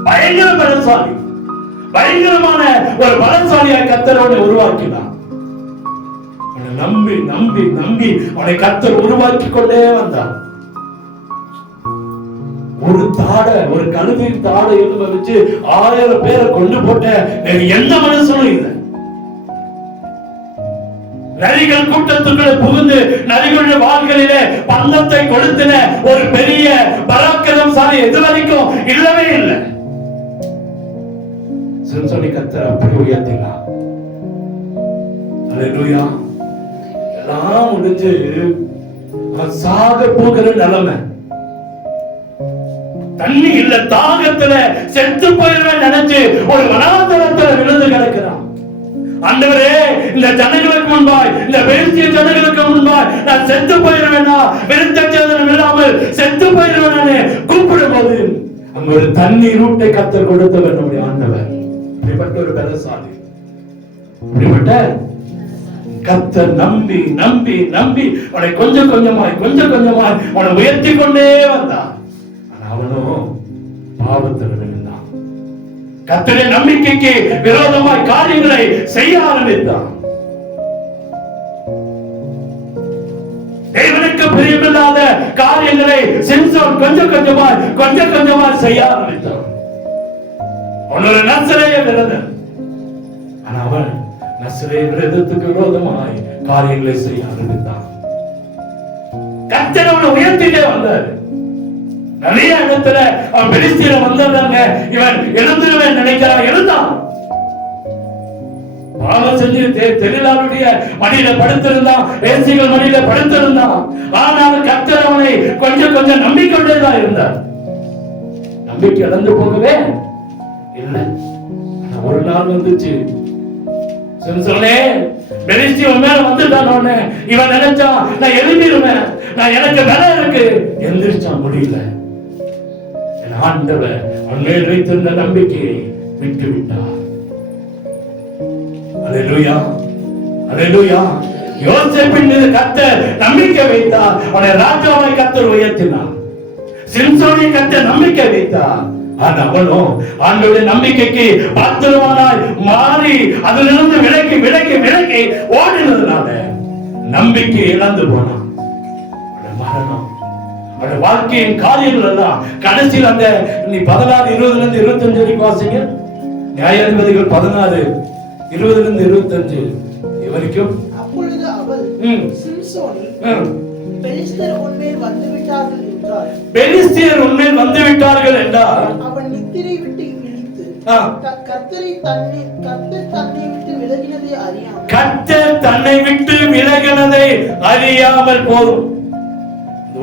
பயங்கர பலசாலி, பயங்கரமான ஒரு பலசாலியாக கர்த்தரோடு உருவாக்கினார். அவனை நம்பி நம்பி நம்பி அவனை கர்த்தர் உருவாக்கி கொண்டே வந்தார். ஒரு தாடை, ஒரு கழுவின் தாடை எழுத வச்சு 1000 பேரை கொண்டு போட்ட எந்த மனுஷனும் இல்லை. நரிகள் கூட்டத்துக்குள்ள புகுந்து நரிகளுடைய வாள்களிலே பந்தத்தை கொளுத்தின ஒரு பெரிய பராக்கிரமசாலி இதுவரைக்கும் இல்லவே இல்லை. சிம்சோனை கர்த்தர் அப்படி உயர்த்தினார். அல்லேலூயா. எல்லாம் முடிஞ்சு சாக போகிற நிலைமை, தண்ணி இல்ல, தாகத்துல செத்து போயிடுவேன் நினைச்சு ஒரு வனாந்தரத்துல விழுந்து கிடக்கிறான். ஆண்டவரே, இந்த ஜனங்களுக்கு முன்பாய், இந்த பெலிஸ்திய ஜனங்களுக்கு முன்பாய் நான் செத்து போயிடுவேனா, விருத்தச்சேதனம் இல்லாமல் செத்து போயிடுவேனே கூப்பிடும் போது அங்க ஒரு தண்ணீர் ரூட்டை கத்தர் கொடுத்தவர் நம்முடைய ஆண்டவர். இப்படிப்பட்ட ஒரு பலசாலி, இப்படிப்பட்ட கத்தர் நம்பி நம்பி நம்பி அவனை கொஞ்சம் கொஞ்சமாய் அவனை உயர்த்தி கொண்டே வந்தான். ஆனா அவனும் பாவத்தில் விழுந்தான். கர்த்தருடைய நம்பிக்கைக்கு விரோதமாய் காரியங்களை செய்ய ஆரம்பித்தான். தேவனுக்கு பிரியமில்லாத காரியங்களை சிம்சோன் கொஞ்சம் கொஞ்சமாய் செய்ய ஆரம்பித்தான். அவன் ஒரு நசரேய விரதன். ஆனா அவன் நசரேய விரதத்துக்கு விரோதமாய் காரியங்களை செய்ய ஆரம்பித்தான். கர்த்தர் அவனை உயர்த்திட்டே வந்தார். நிறைய இடத்துல அவன் பெலிஸ்தீன வந்தாங்க. இவன் எழுந்துருவேன் நினைக்கிறான், எழுந்தான். பாவம் செஞ்சு தெளிலாருடைய மடியில படுத்திருந்தான், வேசிகள் மடியில படுத்திருந்தான். ஆனால் கர்த்தர் அவனை கொஞ்சம் நம்பிக்கொண்டேதான் இருந்தார். நம்பிக்கை இழந்து போகவே இல்லை. ஒரு நாள் வந்துச்சு, சிம்சோனே பெலிஸ்தீன் மேல வந்துட்டான். இவன் நினைச்சான் நான் எழுந்திருவேன், நான் எனக்கு பல இருக்கு. எந்திரிச்சான், முடியல. என் ஆண்டவர் அவன் மேல் வைத்திருந்த நம்பிக்கையை விட்டு விட்டார். அல்லேலூயா, அல்லேலூயா. யோசேப்பின் மீது கர்த்தர் நம்பிக்கை வைத்தார். அவனை ராஜாவை கர்த்தர் உயர்த்தினார். சிம்சோனை கர்த்தர் நம்பிக்கை வைத்தார். அவனும் ஆண்டவருடைய நம்பிக்கைக்கு பாத்திரமானாய் மாறி அதிலிருந்து விலகி ஓடினதுனால நம்பிக்கை இழந்து போனான். மரணம் அவருடைய வாழ்க்கையின் காரியங்கள் எல்லாம் கடைசியில் அந்த 16, 20 25 வரைக்கும் வாசிங்க. நியாயாதிபதிகள் 16, 20 25 வரைக்கும். அப்பொழுது அவள் சிம்சோனே, பெலிஸ்தர் உன்மேல் வந்து விட்டார்கள் என்றார். பெலிஸ்தர் உன்மேல் வந்து விட்டார்கள் என்றார். அவன் நித்திரை விட்டு விழித்து கர்த்தர் தன்னை விட்டு விலகினதை அறியாமல் போதும்.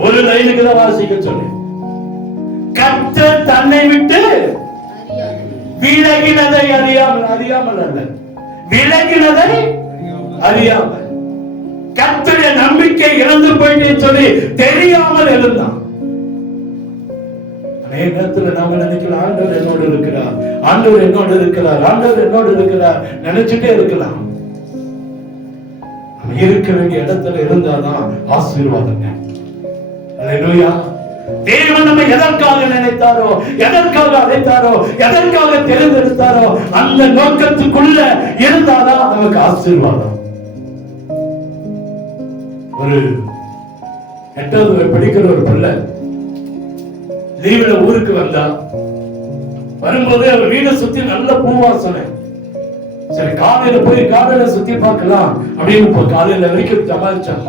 ஒரு லைனுக்கு தான் வாசிக்க சொன்னேன். கர்த்தர் தன்னை விட்டு விலகினதை அறியாமல் அல்ல, விலகினதை அறியாமல். கர்த்தருடைய நம்பிக்கை இழந்து போயிட்டேன்னு சொல்லி தெரியாமல் எழுந்தான். அநேக நேரத்துல நாம நினைக்கலாம், ஆண்டவர் என்னோடு இருக்கிறார், ஆண்டவர் என்னோடு இருக்கிறார், ஆண்டவர் என்னோடு இருக்கிறார் நினைச்சுட்டே இருக்கலாம். இருக்க வேண்டிய இடத்துல இருந்தாதான் ஆசீர்வாதங்க. அல்லேலூயா. தேவன் நம்ம எதற்காக நினைத்தாரோ, எதற்காக அழைத்தாரோ, எதற்காக தேர்ந்தெடுத்தாரோ அந்த நோக்கத்துக்குள்ள இருந்தாதான் நமக்கு ஆசீர்வாதம். ஒரு 8வது படிக்கிற ஒரு பிள்ளை லீவுல ஊருக்கு வந்தா, வரும்போது அவர் வீடை சுத்தி நல்ல பூவாசனை. சரி, காலையில போய் காலையில சுத்தி பார்க்கலாம் அப்படின்னு காலையில வரைக்கும் சமாளிச்சாங்க.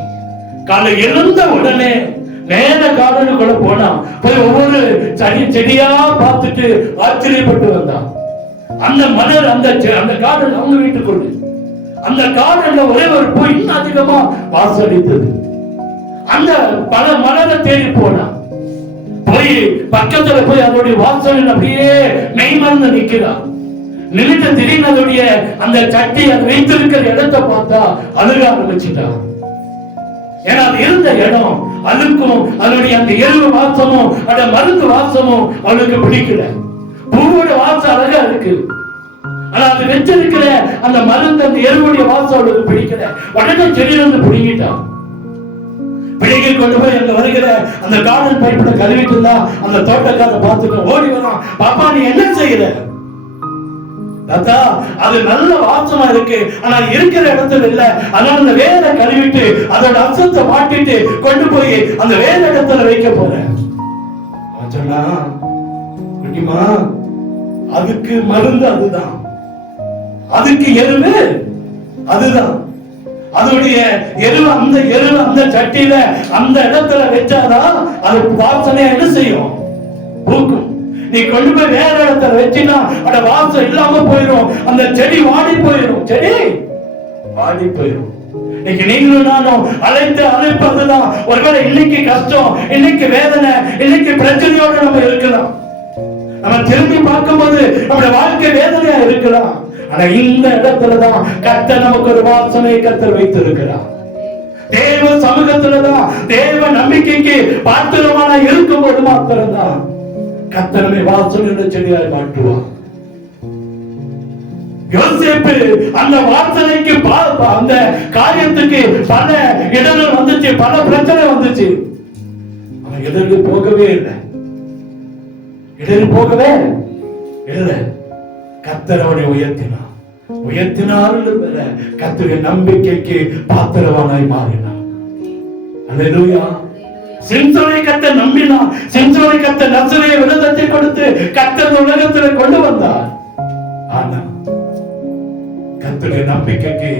காலை எழுந்த உடனே நேர கார்டனுக்குள்ள போனா போய் ஒவ்வொரு செடியா பார்த்துட்டு ஆச்சரியப்பட்டு வந்தான். அந்த மலர் அந்த கார்டன் அவங்க வீட்டுக்குள்ள, அந்த கார்டன்ல ஒரே ஒரு பூ இன்னும் அதிகமா வாசடித்தது. அந்த பல மலரை தேடி போனா, போய் பக்கத்துல போய் அதோடைய வாசலில் அப்படியே மெய்மறந்து நிக்கிறான். நின்னுட்டு திடீர்னு அதோடைய அந்த சட்டி அது வைத்திருக்கிற இடத்தை பார்த்தா அழுக ஆரம்பிச்சுட்டான். ஏன்னா அது இருந்த இடம் அதுக்கும் அதனுடைய அந்த எருவு வாசமும் அந்த மருந்து வாசமும் அவளுக்கு பிடிக்கல. பூவோட வாசம் அழகா இருக்கு, ஆனா அது வச்சிருக்கிற அந்த மருந்து அந்த எருவுடைய வாசம் அவளுக்கு பிடிக்கல. உடனே செடியிலிருந்து பிடிங்கிட்டான். பிடிங்கி கொண்டு போய் அங்க வருகிற அந்த கார்டன் பைப்பை கழுவிட்டு இருந்தா அந்த தோட்டக்கார பார்த்துட்டு ஓடி வரான். பாப்பா நீ என்ன செய்யற? தாத்தா அது நல்ல வாசமா இருக்கு, ஆனா இருக்கிற இடத்துல இல்ல, அதனால அந்த வேலை கழுவிட்டு அதோட அம்சத்தை மாட்டிட்டு கொண்டு போய் அந்த வேலை இடத்துல வைக்க போறேன். சொன்னா குட்டிமா அதுக்கு மருந்து அதுதான், அதுக்கு எருவு அதுதான். அதோடைய எருவு அந்த சட்டியில அந்த இடத்துல வச்சாதான் அது வாசனை என்ன செய்யும்? பூக்கும். நீ கொண்டு போய் வேற இடத்துல வச்சினா அந்த வாசம் இல்லாம போயிடும், அந்த செடி வாடி போயிடும். செடி வாடி போயிடும். இன்னைக்கு நீங்களும் நானும் அழைப்பதுதான். ஒருவேளை இன்னைக்கு கஷ்டம், இன்னைக்கு வேதனை, இன்னைக்கு பிரச்சனையோட நம்ம இருக்கலாம். நம்ம திரும்பி பார்க்கும்போது நம்முடைய வாழ்க்கை வேதனையா இருக்கலாம். ஆனா இந்த இடத்துலதான் கர்த்தர் நமக்கு ஒரு வாசனை கர்த்தர் வைத்திருக்கிறார். தேவ சமூகத்துலதான், தேவ நம்பிக்கைக்கு பாத்திரமான இருக்கும்போது மாத்திரம்தான் கர்த்தரை வாசனையுள்ள செடியாய் மாற்றுவார். யோசேப்பு அந்த வாசனைக்கு அந்த காரியத்துக்கு பல இடங்கள் வந்துச்சு, பல பிரச்சனை வந்துச்சு. அவன் எதிர்த்து போகவே இல்லை, இல்லை. கர்த்தர் அவனை உயர்த்தினார். கர்த்தருடைய நம்பிக்கைக்கு பாத்திரவானாய் மாறினான். அல்லேலூயா. சிம்சோனை கர்த்தர் நம்பினார். சிம்சோனை கர்த்தர் நசரேய விரதத்தை கொடுத்து கர்த்தர் உலகத்தில் கொண்டு வந்தார். ஆனா கர்த்தருடைய நம்பிக்கைக்கு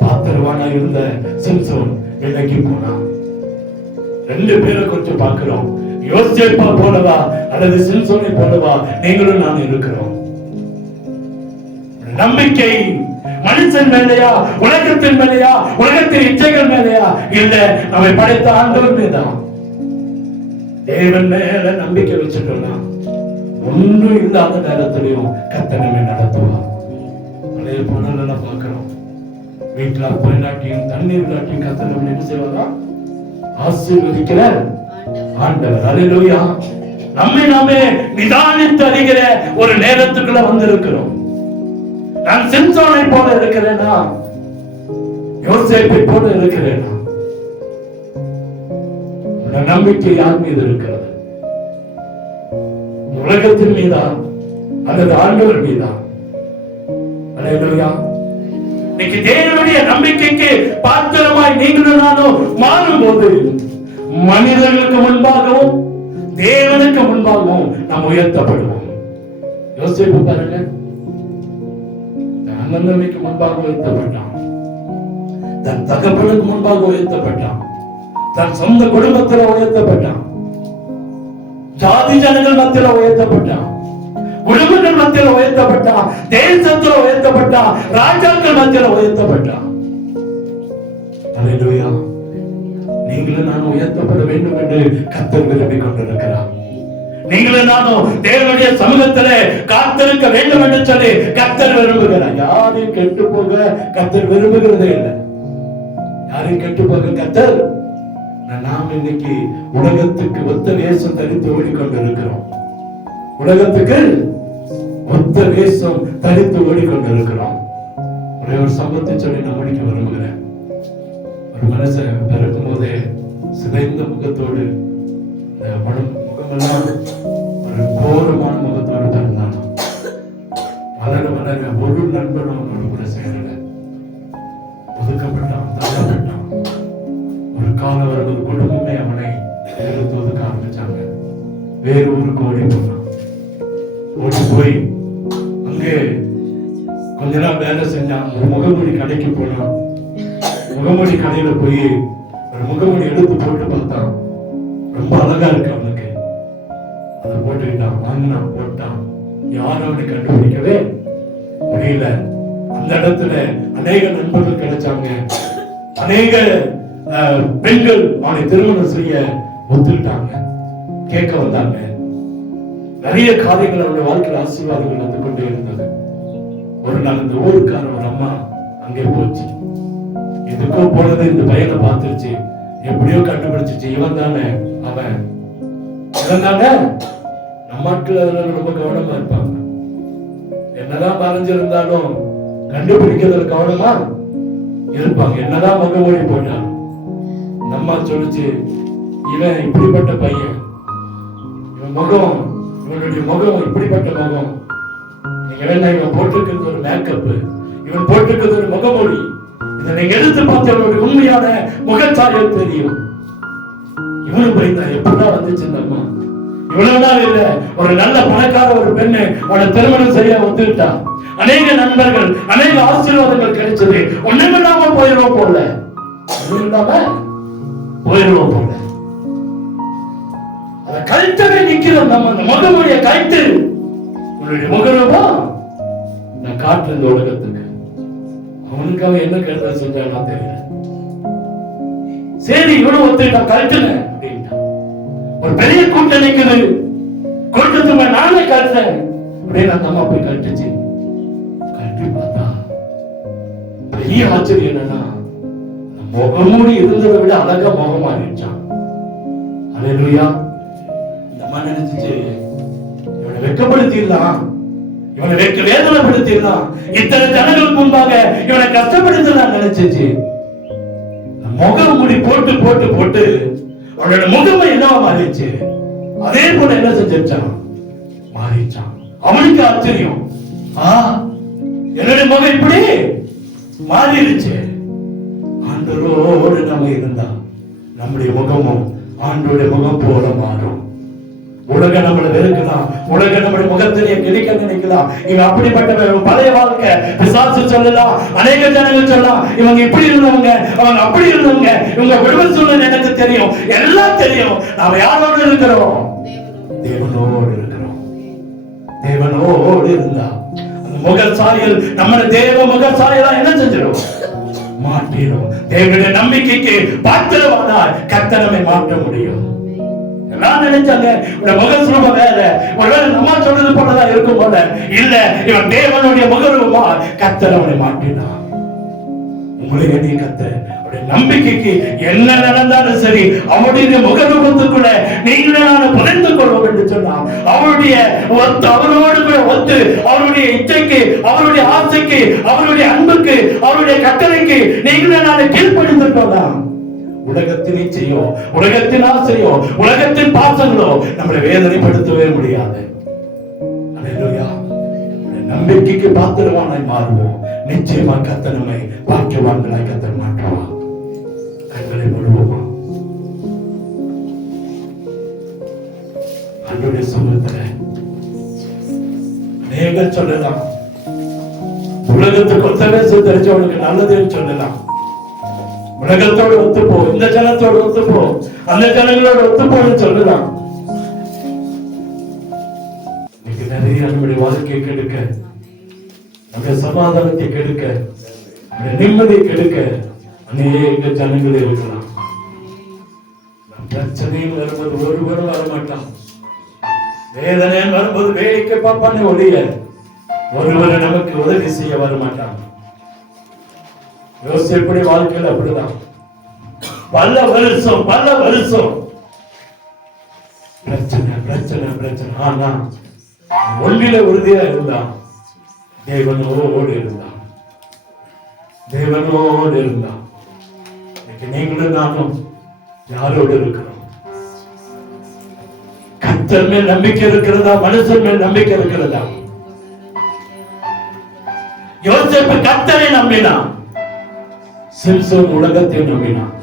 பாத்திரவானாய் இருந்த சிம்சோன் விலகி போனான். ரெண்டு பேரை கொஞ்சம் பார்க்கிறோம். யோசேப்பா போலவா அல்லது சிம்சோனை போலவா நீங்களும் நான் இருக்கிறோம்? நம்பிக்கை மனுஷன் மேலையா, உலகத்தின் மேலையா, உலகத்தின் இச்சைகள் மேலையா? இல்ல, நம்மை படைத்த ஆண்டவர் மீதான். தேவன் மேல நம்பிக்கை வச்சுட்டோம்னா ஒன்றும் இல்லாத நேரத்திலையும் கர்த்தர் நம்மை நடத்துவார். பழைய போன பார்க்கிறோம். வீட்டுல அப்பா இல்லாட்டியும் தண்ணீர் இல்லாட்டியும் கர்த்தர் நம்மை என்ன செய்வாரா? ஆசீர்வதிக்கிற ஆண்டவர். அல்லேலூயா. நம்மை நாமே நிதானித்து அறிகிற ஒரு நேரத்துக்குள்ள வந்திருக்கிறோம். நான் சிம்சோனை போல இருக்கிறேனா, யோசேப்பை போல இருக்கிறேனா? நம்பிக்கை யார் மீது இருக்கிறது? உலகத்தின் மீதா அல்லது ஆண்டவர் மீதா? அல்லேலூயா. இன்னைக்கு தேவனுடைய நம்பிக்கைக்கு பாத்திரமாய் நீங்களும் நானும் மாறும்போது மனிதர்களுக்கு முன்பாகவும் தேவனுக்கு முன்பாகவும் நாம் உயர்த்தப்படுவோம். யோசிப்பு பாருங்க. அண்ணனுக்கு முன்பாக உயர்த்தப்பட்டான், தன் தகப்பனுக்கு முன்பாக உயர்த்தப்பட்டான், தன் சொந்த குடும்பத்தில் உயர்த்தப்பட்டான், ஜாதி ஜனங்கள் மத்தியில் உயர்த்தப்பட்டான், குடும்பங்கள் மத்தியில் உயர்த்தப்பட்டான், தேசத்தில் உயர்த்தப்பட்டான், ராஜாக்கள் மத்தியில் உயர்த்தப்பட்டான். அல்லேலூயா. நீங்களும் நானும் உயர்த்தப்பட வேண்டும் என்று கர்த்தர் விரும்பிக் கொண்டிருக்கிறார். நீங்களும் நானும் தேவனுடைய சமூகத்திலே காத்திருக்க வேண்டும் என்று சொல்லி கர்த்தர் விரும்புகிறார். யாரையும் கெட்டு போக கர்த்தர் விரும்புகிறதே இல்லை. யாரையும் கெட்டு போக கர்த்தர். நாம் இன்னைக்கு உலகத்துக்கு ஒத்த வேஷம் தரித்து ஓடிக்கொண்டிருக்கிறோம். உலகத்துக்கு ஒத்த வேஷம் தரித்து ஓடிக்கொண்டிருக்கிறோம். ஒரே ஒரு சம்பவத்தை சொல்லி நான் முடிக்க விரும்புகிறேன். ஒரு மனுஷன் பிறக்கும் போதே சிதைந்த முகத்தோடு, முகமெல்லாம் ஒரு கோரமான முகத்தோடு பிறந்தான். வளர வளர ஒரு நண்பனும் அவனோட கூட சேரல. ஒதுக்கப்பட்டான், தள்ளப்பட்டான். ஒரு காலம் வருவது குடும்பமே அவனை எடுத்து ஒதுக்க ஆரம்பிச்சாங்க. வேறு ஊருக்கு ஓடி போனான். ஓடி போய் அங்கே கொஞ்ச நாள் வேலை செஞ்சான். ஒரு முகமூடி கடைக்கு போனான். முகமூடி கடையில போய் ஒரு முகமூடி எடுத்து போட்டு பார்த்தான். ரொம்ப அழகா இருக்கு அவனுக்கு. அதை போட்டுக்கிட்டான், வாங்கினான், போட்டான். யாரும் அவனை கண்டுபிடிக்கவே முடியல. அந்த இடத்துல அநேக நண்பர்கள் கிடைச்சாங்க. அநேக பெண்கள் அவனை திருமணம் செய்ய ஒத்துக்கிட்டாங்க, கேட்க வந்தாங்க. நிறைய காரியங்கள் அவருடைய வாழ்க்கையில் ஆசீர்வாதங்கள் வந்து கொண்டே இருந்தது. ஒரு நாள் இந்த ஊருக்கான ஒரு அம்மா அங்கே போச்சு. இதுக்கோ போனது இந்த பையனை பார்த்துருச்சு. எப்படியோ கண்டுபிடிச்சிச்சு, இவன் தானே அவன். இவன் தானே. நம்ம ஆட்கள் அதுல ரொம்ப கவனமா இருப்பாங்க. என்னதான் மறைஞ்சிருந்தாலும் கண்டுபிடிக்கிறதுல கவனமா இருப்பாங்க. என்னதான் முகமூடி போட்டான். நம்ம சொல்லிச்சு, இவன் இப்படிப்பட்ட பையன், இவன் முகம், இவனுடைய முகம் இப்படிப்பட்ட முகம். நீங்க வேணா இவன் போட்டிருக்கிறது ஒரு மேக்கப், இவன் போட்டிருக்கிறது ஒரு முகமூடி. இதை நீங்க எடுத்து பார்த்தவனுடைய உண்மையான முகச்சாயம் தெரியும். இவனு பயந்தா எப்பதான் வந்துச்சு இந்த அம்மா. இவ்வளவுதான் இல்ல, ஒரு நல்ல பணக்கார ஒரு பெண்ணை அவனை திருமணம் செய்ய ஒத்துக்கிட்டான். அநேக நண்பர்கள், அநேக ஆசீர்வாதங்கள் கிடைச்சது. ஒண்ணும் இல்லாம போயிடுவோம் போல, ஒண்ணும் இல்லாம போயிடுவோம் போல. அதை கழுத்தவே நிக்கிறோம். நம்ம அந்த முகமுடைய கழுத்து, உன்னுடைய முகரூபம் நான் காட்டு இந்த உலகத்துக்கு. அவனுக்காக என்ன கருத்தை செஞ்சானா தெரியல. சரி, இவனும் ஒத்துக்கிட்டான், கழுத்துல அப்படின்ட்டான். ஒரு பெரிய கூட்டம் நிக்குது, கூட்டத்துக்கு நானே கழுத்தேன் அப்படின்னு அந்த அம்மா போய் கட்டுச்சு. கட்டி பார்த்தா பெரிய ஆச்சரியம் என்னன்னா, முகமூடி இருந்ததை விட அழகா முகம் மாறிடுச்சான். அல்லேலூயா. இந்த அம்மா நினைச்சிச்சு, வெட்கப்படுத்திடலாம், இவனை வேதனைப்படுத்திடலாம், இத்தனை ஜனங்களுக்கு முன்பாக இவனை கஷ்டப்படுத்தலாம் நினைச்சிச்சு. முகம் முடி போட்டு போட்டு போட்டு அவனோட முகமை என்னவா மாறிடுச்சு. அதே போல என்ன செஞ்சான், மாறிச்சான். அவனுக்கு ஆச்சரியம், என்னுடைய முகம் இப்படி மாறிடுச்சு. ஆண்டவரோடு நம்ம இருந்தா நம்முடைய முகமும் ஆண்டோடைய முகம் போல மாறும். உலகம் நம்மளை வெறுக்கலாம், உலகம் நம்முடைய முகத்திலே கிடைக்க நினைக்கலாம். இவன் அப்படிப்பட்ட பழைய வாழ்க்கை பிசாசு சொல்லலாம், அநேக ஜனங்கள் சொல்லலாம், இவங்க இப்படி இருந்தவங்க, அவங்க அப்படி இருந்தவங்க, இவங்க விடுதலை சூழ்நிலை எனக்கு தெரியும், எல்லாம் தெரியும். நாம யாரோடு இருக்கிறோம், தேவனோடு இருக்கிறோம். தேவனோடு இருந்தா அந்த முகசாயல் நம்ம தேவ முகசாயலா என்ன செஞ்சிடும், மாற்றிடும். தேவனுடைய நம்பிக்கைக்கு பாத்திரமானால் கர்த்தர் நம்மை மாற்ற முடியும். நான் நினைச்சாங்க முகஸ்ரூப வேற, ஒருவேளை நம்ம சொல்றது போலதான் இருக்கும் போல. இல்ல, இவன் தேவனுடைய முகரூபமா கர்த்தர் அவனை மாற்றினான். உங்களுடைய நீ கர்த்தர் நம்பிக்கைக்கு என்ன நடந்தாலும் சரி, அவருடைய முகரூபத்துக்குள்ள நீங்களே நான் புரிந்து கொள்வோம் என்று சொன்னான். அவருடைய ஒத்து, அவரோடு கூட ஒத்து, அவருடைய இச்சைக்கு, அவருடைய ஆசைக்கு, அவருடைய அன்புக்கு, அவருடைய கட்டளைக்கு நீங்களே நான் கீழ்ப்படிந்திருக்கலாம். உலகத்தின் இச்சையோ, உலகத்தின் ஆசையோ, உலகத்தின் பாசங்களோ நம்மளை வேதனைப்படுத்தவே முடியாது. அல்லேலூயா. நம்பிக்கைக்கு பாத்திரமானாய் மாறுவோம். நிச்சயமா கர்த்தர் நம்மை பாக்கியவான்களாய் கர்த்தர் மாற்றுவார். கண்களை மூடுவோமா? ஆண்டவருடைய சமூகத்துல அநேகர் சொல்லலாம், உலகத்துக்கு ஒத்தவே தெரிஞ்சவனுக்கு நல்லதுன்னு சொல்லலாம். உலகத்தோடு ஒத்துப்போ, இந்த ஜனத்தோடு ஒத்துப்போ, அந்த ஜனங்களோட ஒத்துப்போன்னு சொல்லலாம். இன்னைக்கு நிறைய நம்முடைய வாழ்க்கையை கெடுக்க, நம்முடைய சமாதானத்தை கெடுக்க, நம்முடைய நிம்மதியை கெடுக்க அநேக ஜனங்கள் இருக்கலாம். பிரச்சனையும் வரும்போது ஒருவரும் வரமாட்டான், வேதனை வரும்போது வேடிக்கை பார்ப்பானே ஒழிய ஒருவரை நமக்கு உதவி செய்ய வரமாட்டான். யோசேப்புடைய வாழ்க்கையில் அப்படிதான். பல வருஷம் பிரச்சனை பிரச்சனை பிரச்சனை. ஆனா ஒன்றில உறுதியா இருந்தான், தேவனோடு இருந்தான், தேவனோடு இருந்தான். நீங்களும் நானும் யாரோடு இருக்கிறோம்? கர்த்தர் மேல் நம்பிக்கை இருக்கிறதா, மனுஷன் மேல் நம்பிக்கை இருக்கிறதா? யோசேப்பு கர்த்தரை நம்பினான், சிம்சோன் உலகத்தை நம்பினான்.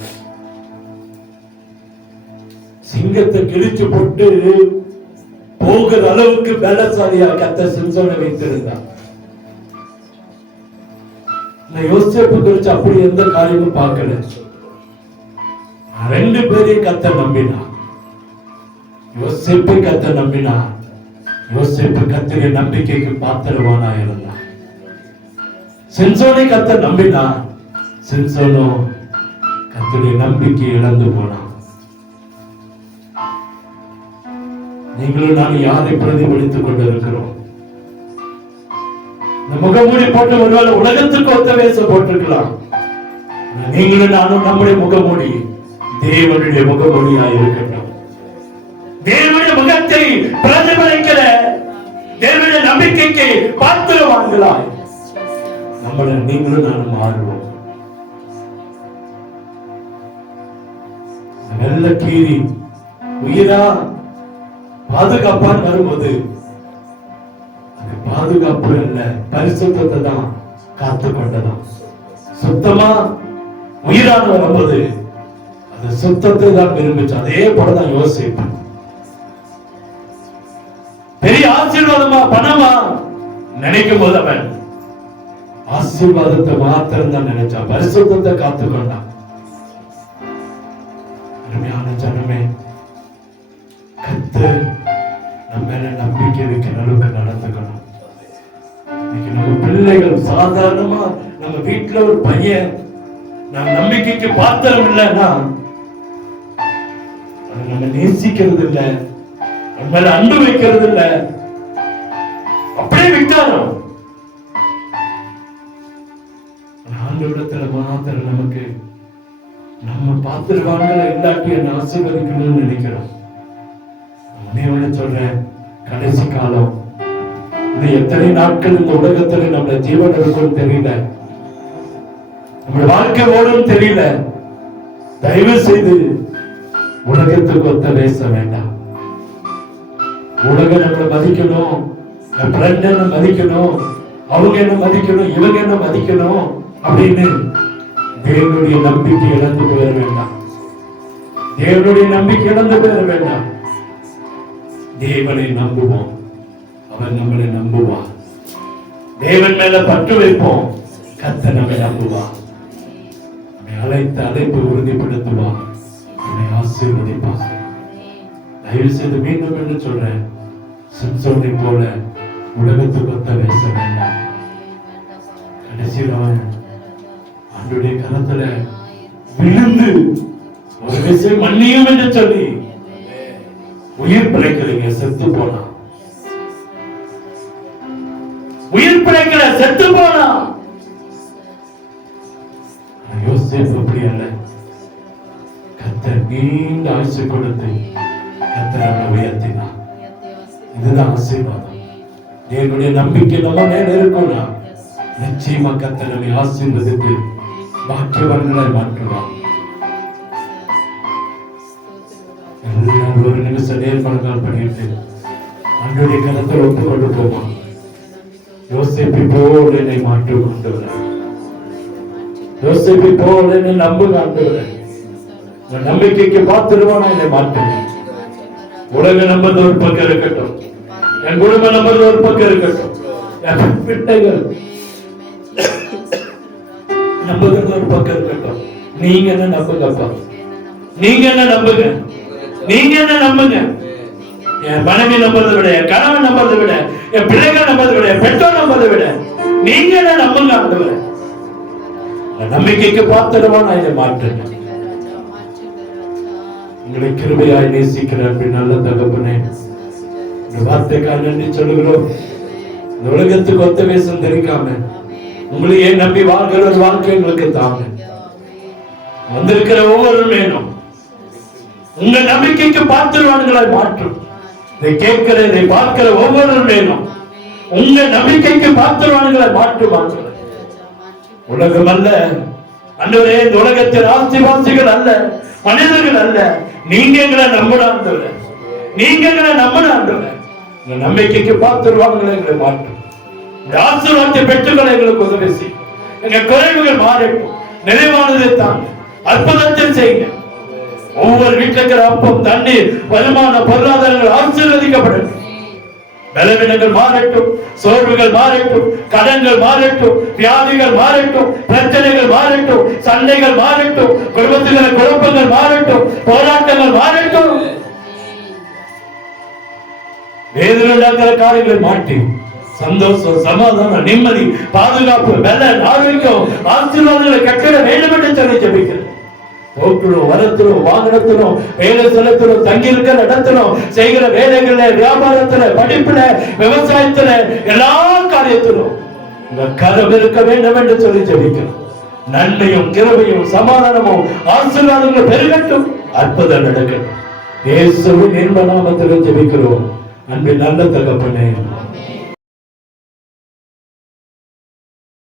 சிங்கத்தை கிழிச்சு போட்டு போகிற அளவுக்கு பலசாலியா கர்த்தர் சிம்சோனை வைத்திருந்தார். யோசேப்பு குறிச்சு அப்படி எந்த காரியமும் பார்க்கல. ரெண்டு பேரையும் கர்த்தர் நம்பினார். யோசேப்பை கர்த்தர் நம்பினார். யோசேப்பு கர்த்தருடைய நம்பிக்கைக்கு பாத்திரவானா இருந்தார். சிம்சோனை கர்த்தர் நம்பினார். சிம்சோனோ கர்த்தருடைய நம்பிக்கை இழந்து போனான். நீங்களும் நானும் யாரை பிரதிபலித்துக் கொண்டிருக்கிறோம்? முகமூடி போட்டு ஒருவேளை உலகத்துக்கு ஒத்த வேஷம் போட்டிருக்கலாம். நீங்களும் நானும் நம்முடைய முகமூடி தேவனுடைய முகமூடியா இருக்கட்டும். தேவனுடைய முகத்தை பிரதிபலிக்கிற தேவனுடைய நம்பிக்கைக்கு பாத்திரவான்களாய் நம்மளை நீங்களும் நானும் மாறுவோம். நல்ல கீரி உயிரா பாதுகாப்பான் வரும்போது அந்த பாதுகாப்பு இல்ல, பரிசுத்தத்தை தான் காத்து கொண்டதான். சுத்தமா உயிரான வரும்போது அந்த சுத்தத்தை தான் விரும்பிச்சு. அதே போலதான் யோசிப்பு. பெரிய ஆசீர்வாதமா பணமா நினைக்கும் போது அவன் ஆசீர்வாதத்தை மாத்திரம் தான் நினைச்சான், பரிசுத்தத்தை காத்துக்கொண்டான். அருமையான ஜனமே, கர்த்தர் நம்ம மேல நம்பிக்கை வைக்கிற அளவுக்கு நடந்துக்கணும். இன்னைக்கு நம்ம பிள்ளைகள் சாதாரணமா நம்ம வீட்டுல ஒரு பையன் நம்ம நம்பிக்கைக்கு பாத்திரம் இல்லைன்னா நம்ம நேசிக்கிறது இல்லை, நம்ம மேல அன்பு வைக்கிறது இல்லை, அப்படியே விட்டாலும் ஆண்டவரிடத்துல மாத்திரம் நமக்கு நம்ம பாத்திரவான்களை இல்லாட்டி என்ன ஆசீர்வதிக்கணும்னு நினைக்கிறோம். சொல்றேன், கடைசி காலம் இது எத்தனை நாட்கள் இந்த உலகத்துல நம்ம ஜீவன் இருக்கும் தெரியல, நம்ம வாழ்க்கை ஓடும் தெரியல. தயவு செய்து உலகத்துக்கு ஒத்த பேச வேண்டாம். உலகம் நம்மளை மதிக்கணும், என் ஃப்ரெண்ட் என்ன மதிக்கணும், அவங்க என்ன மதிக்கணும், இவங்க என்ன மதிக்கணும் அப்படின்னு தேவனுடைய நம்பிக்கை இழந்து போயிட வேண்டாம். தேவனுடைய நம்பிக்கை இழந்து போயிட வேண்டாம். தேவனை நம்புவோம், அவன் நம்மளை நம்புவான். தேவன் மேல பற்று வைப்போம், கர்த்தர் நம்மை நம்புவான். நம்மை அழைத்த அழைப்பு உறுதிப்படுத்துவான், நம்மை ஆசீர்வதிப்பான். தயவு செய்து மீண்டும் என்று சொல்றேன், சிம்சோனை போல உலகத்துக்கு ஒத்த பேச வேண்டாம். கடைசியில் அவன் ஆண்டவருடைய கரத்துல விழுந்து ஒரு விஷயம் மன்னியும் என்று சொல்லி உயிர் பிழைக்கலைங்க, செத்து போனான். உயிர் பிழைக்கல, செத்து போனான். யோசேப்பு அப்படி அல்ல, கர்த்தர் நீண்ட ஆயுசு கொடுத்து கர்த்தர் அவனை உயர்த்தினார். இதுதான் ஆசீர்வாதம். என்னுடைய நம்பிக்கை நம்ம மேல இருக்கும்னா நிச்சயமா கர்த்தர் நம்மை ஆசீர்வதித்து பாக்கியவான்களை மாற்றுவார். எல்லாரும் ஒரு நிமிஷம் நேர்மணங்கள் பண்ணிட்டு ஆண்டவருடைய கரத்தில் ஒப்பு கொண்டு போமா. யோசேப்பை போல என்னை மாற்றி கொண்டு வர, யோசேப்பை போல என்னை நம்புங்க ஆண்டவரே. நம்பிக்கைக்கு பாத்திரமான என்னை மாற்றுங்க. உலக நம்பது ஒரு பக்கம் இருக்கட்டும், என் குடும்ப நம்பது ஒரு பக்கம் இருக்கட்டும், என் பிள்ளைகள் நம்புகிறது ஒரு பக்கம் இருக்கட்டும். நீங்க என்ன நம்புங்கப்பா, நீங்க என்ன நம்புங்க, நீங்க என்ன நம்புங்க. என் மனைவி நம்புறதை விட, என் கணவன் நம்புறதை விட, என் பிள்ளைகள் நம்புறதை விட, என் பெற்றோர் நம்புறதை விட நீங்க என்ன நம்புங்க ஆண்டவரே. நம்பிக்கைக்கு பாத்திரமா நான் இதை மாற்றுங்க. உங்களை கிருபையாய் நேசிக்கிற அப்படி நல்ல தகப்பனே, இந்த வார்த்தைக்காக நன்றி சொல்லுகிறோம். இந்த உலகத்துக்கு ஒத்த வேஷம் தெரிவிக்காம உங்களையே நம்பி வாழ்கிற ஒரு வாழ்க்கை எங்களுக்கு தாங்க. வந்திருக்கிற ஒவ்வொரு மேலும் உங்க நம்பிக்கைக்கு பாத்திரவான்களை மாற்றும். இதை கேட்கிற, இதை பார்க்கிற ஒவ்வொரு மேலும் உங்க நம்பிக்கைக்கு பாத்திரவான்களை மாற்றுவாங்க. உலகம் அல்ல ஆண்டவரே, இந்த உலகத்தில் ஆஸ்திவாசிகள் அல்ல, மனிதர்கள் அல்ல, நீங்க எங்களை நம்பணும், நீங்க எங்களை நம்பணும். இந்த நம்பிக்கைக்கு பாத்திரவான்களை எங்களை மாற்றும். இந்த ஆசீர்வாதத்தை பெற்றுக்களை எங்களுக்கு உதவி செய்யும். எங்க குறைவுகள் மாறட்டும், நிறைவானதை தாங்க, அற்புதத்தை செய்யுங்க. ஒவ்வொரு வீட்டில் இருக்கிற அப்பம், தண்ணீர், வருமான, பொருளாதாரங்கள் ஆசீர்வதிக்கப்படட்டும். பலவீனங்கள் மாறட்டும், சோர்வுகள் மாறட்டும், கடன்கள் மாறட்டும், வியாதிகள் மாறட்டும், பிரச்சனைகள் மாறட்டும், சண்டைகள் மாறட்டும், குடும்பத்தில் குழப்பங்கள் மாறட்டும், போராட்டங்கள் மாறட்டும். வேதனை உண்டாக்குற காரியங்களை மாற்றி சந்தோஷம், சமாதானம், நிம்மதி, பாதுகாப்பு, பலன், ஆரோக்கியம், ஆசீர்வாதங்களை கட்டிட வேண்டும் என்று சொல்லி ஜெபிக்கிறேன். போக்கிலும் வரத்திலும் வாகனத்திலும் வேலை செலுத்திலும் தங்கி இருக்கிற இடத்திலும் செய்கிற வேலைகள்ல, வியாபாரத்துல, படிப்புல, விவசாயத்துல, எல்லா காரியத்திலும் இந்த கரம் இருக்க வேண்டும் என்று சொல்லி ஜெபிக்கிறோம். நன்மையும் கிருபையும் சமாதானமும் ஆசீர்வாதங்களும் பெருகட்டும், அற்புதம் நடக்கட்டும். இயேசுவின் இன்ப நாமத்தில் ஜெபிக்கிறோம். அன்பின் நல்ல தகப்பனே.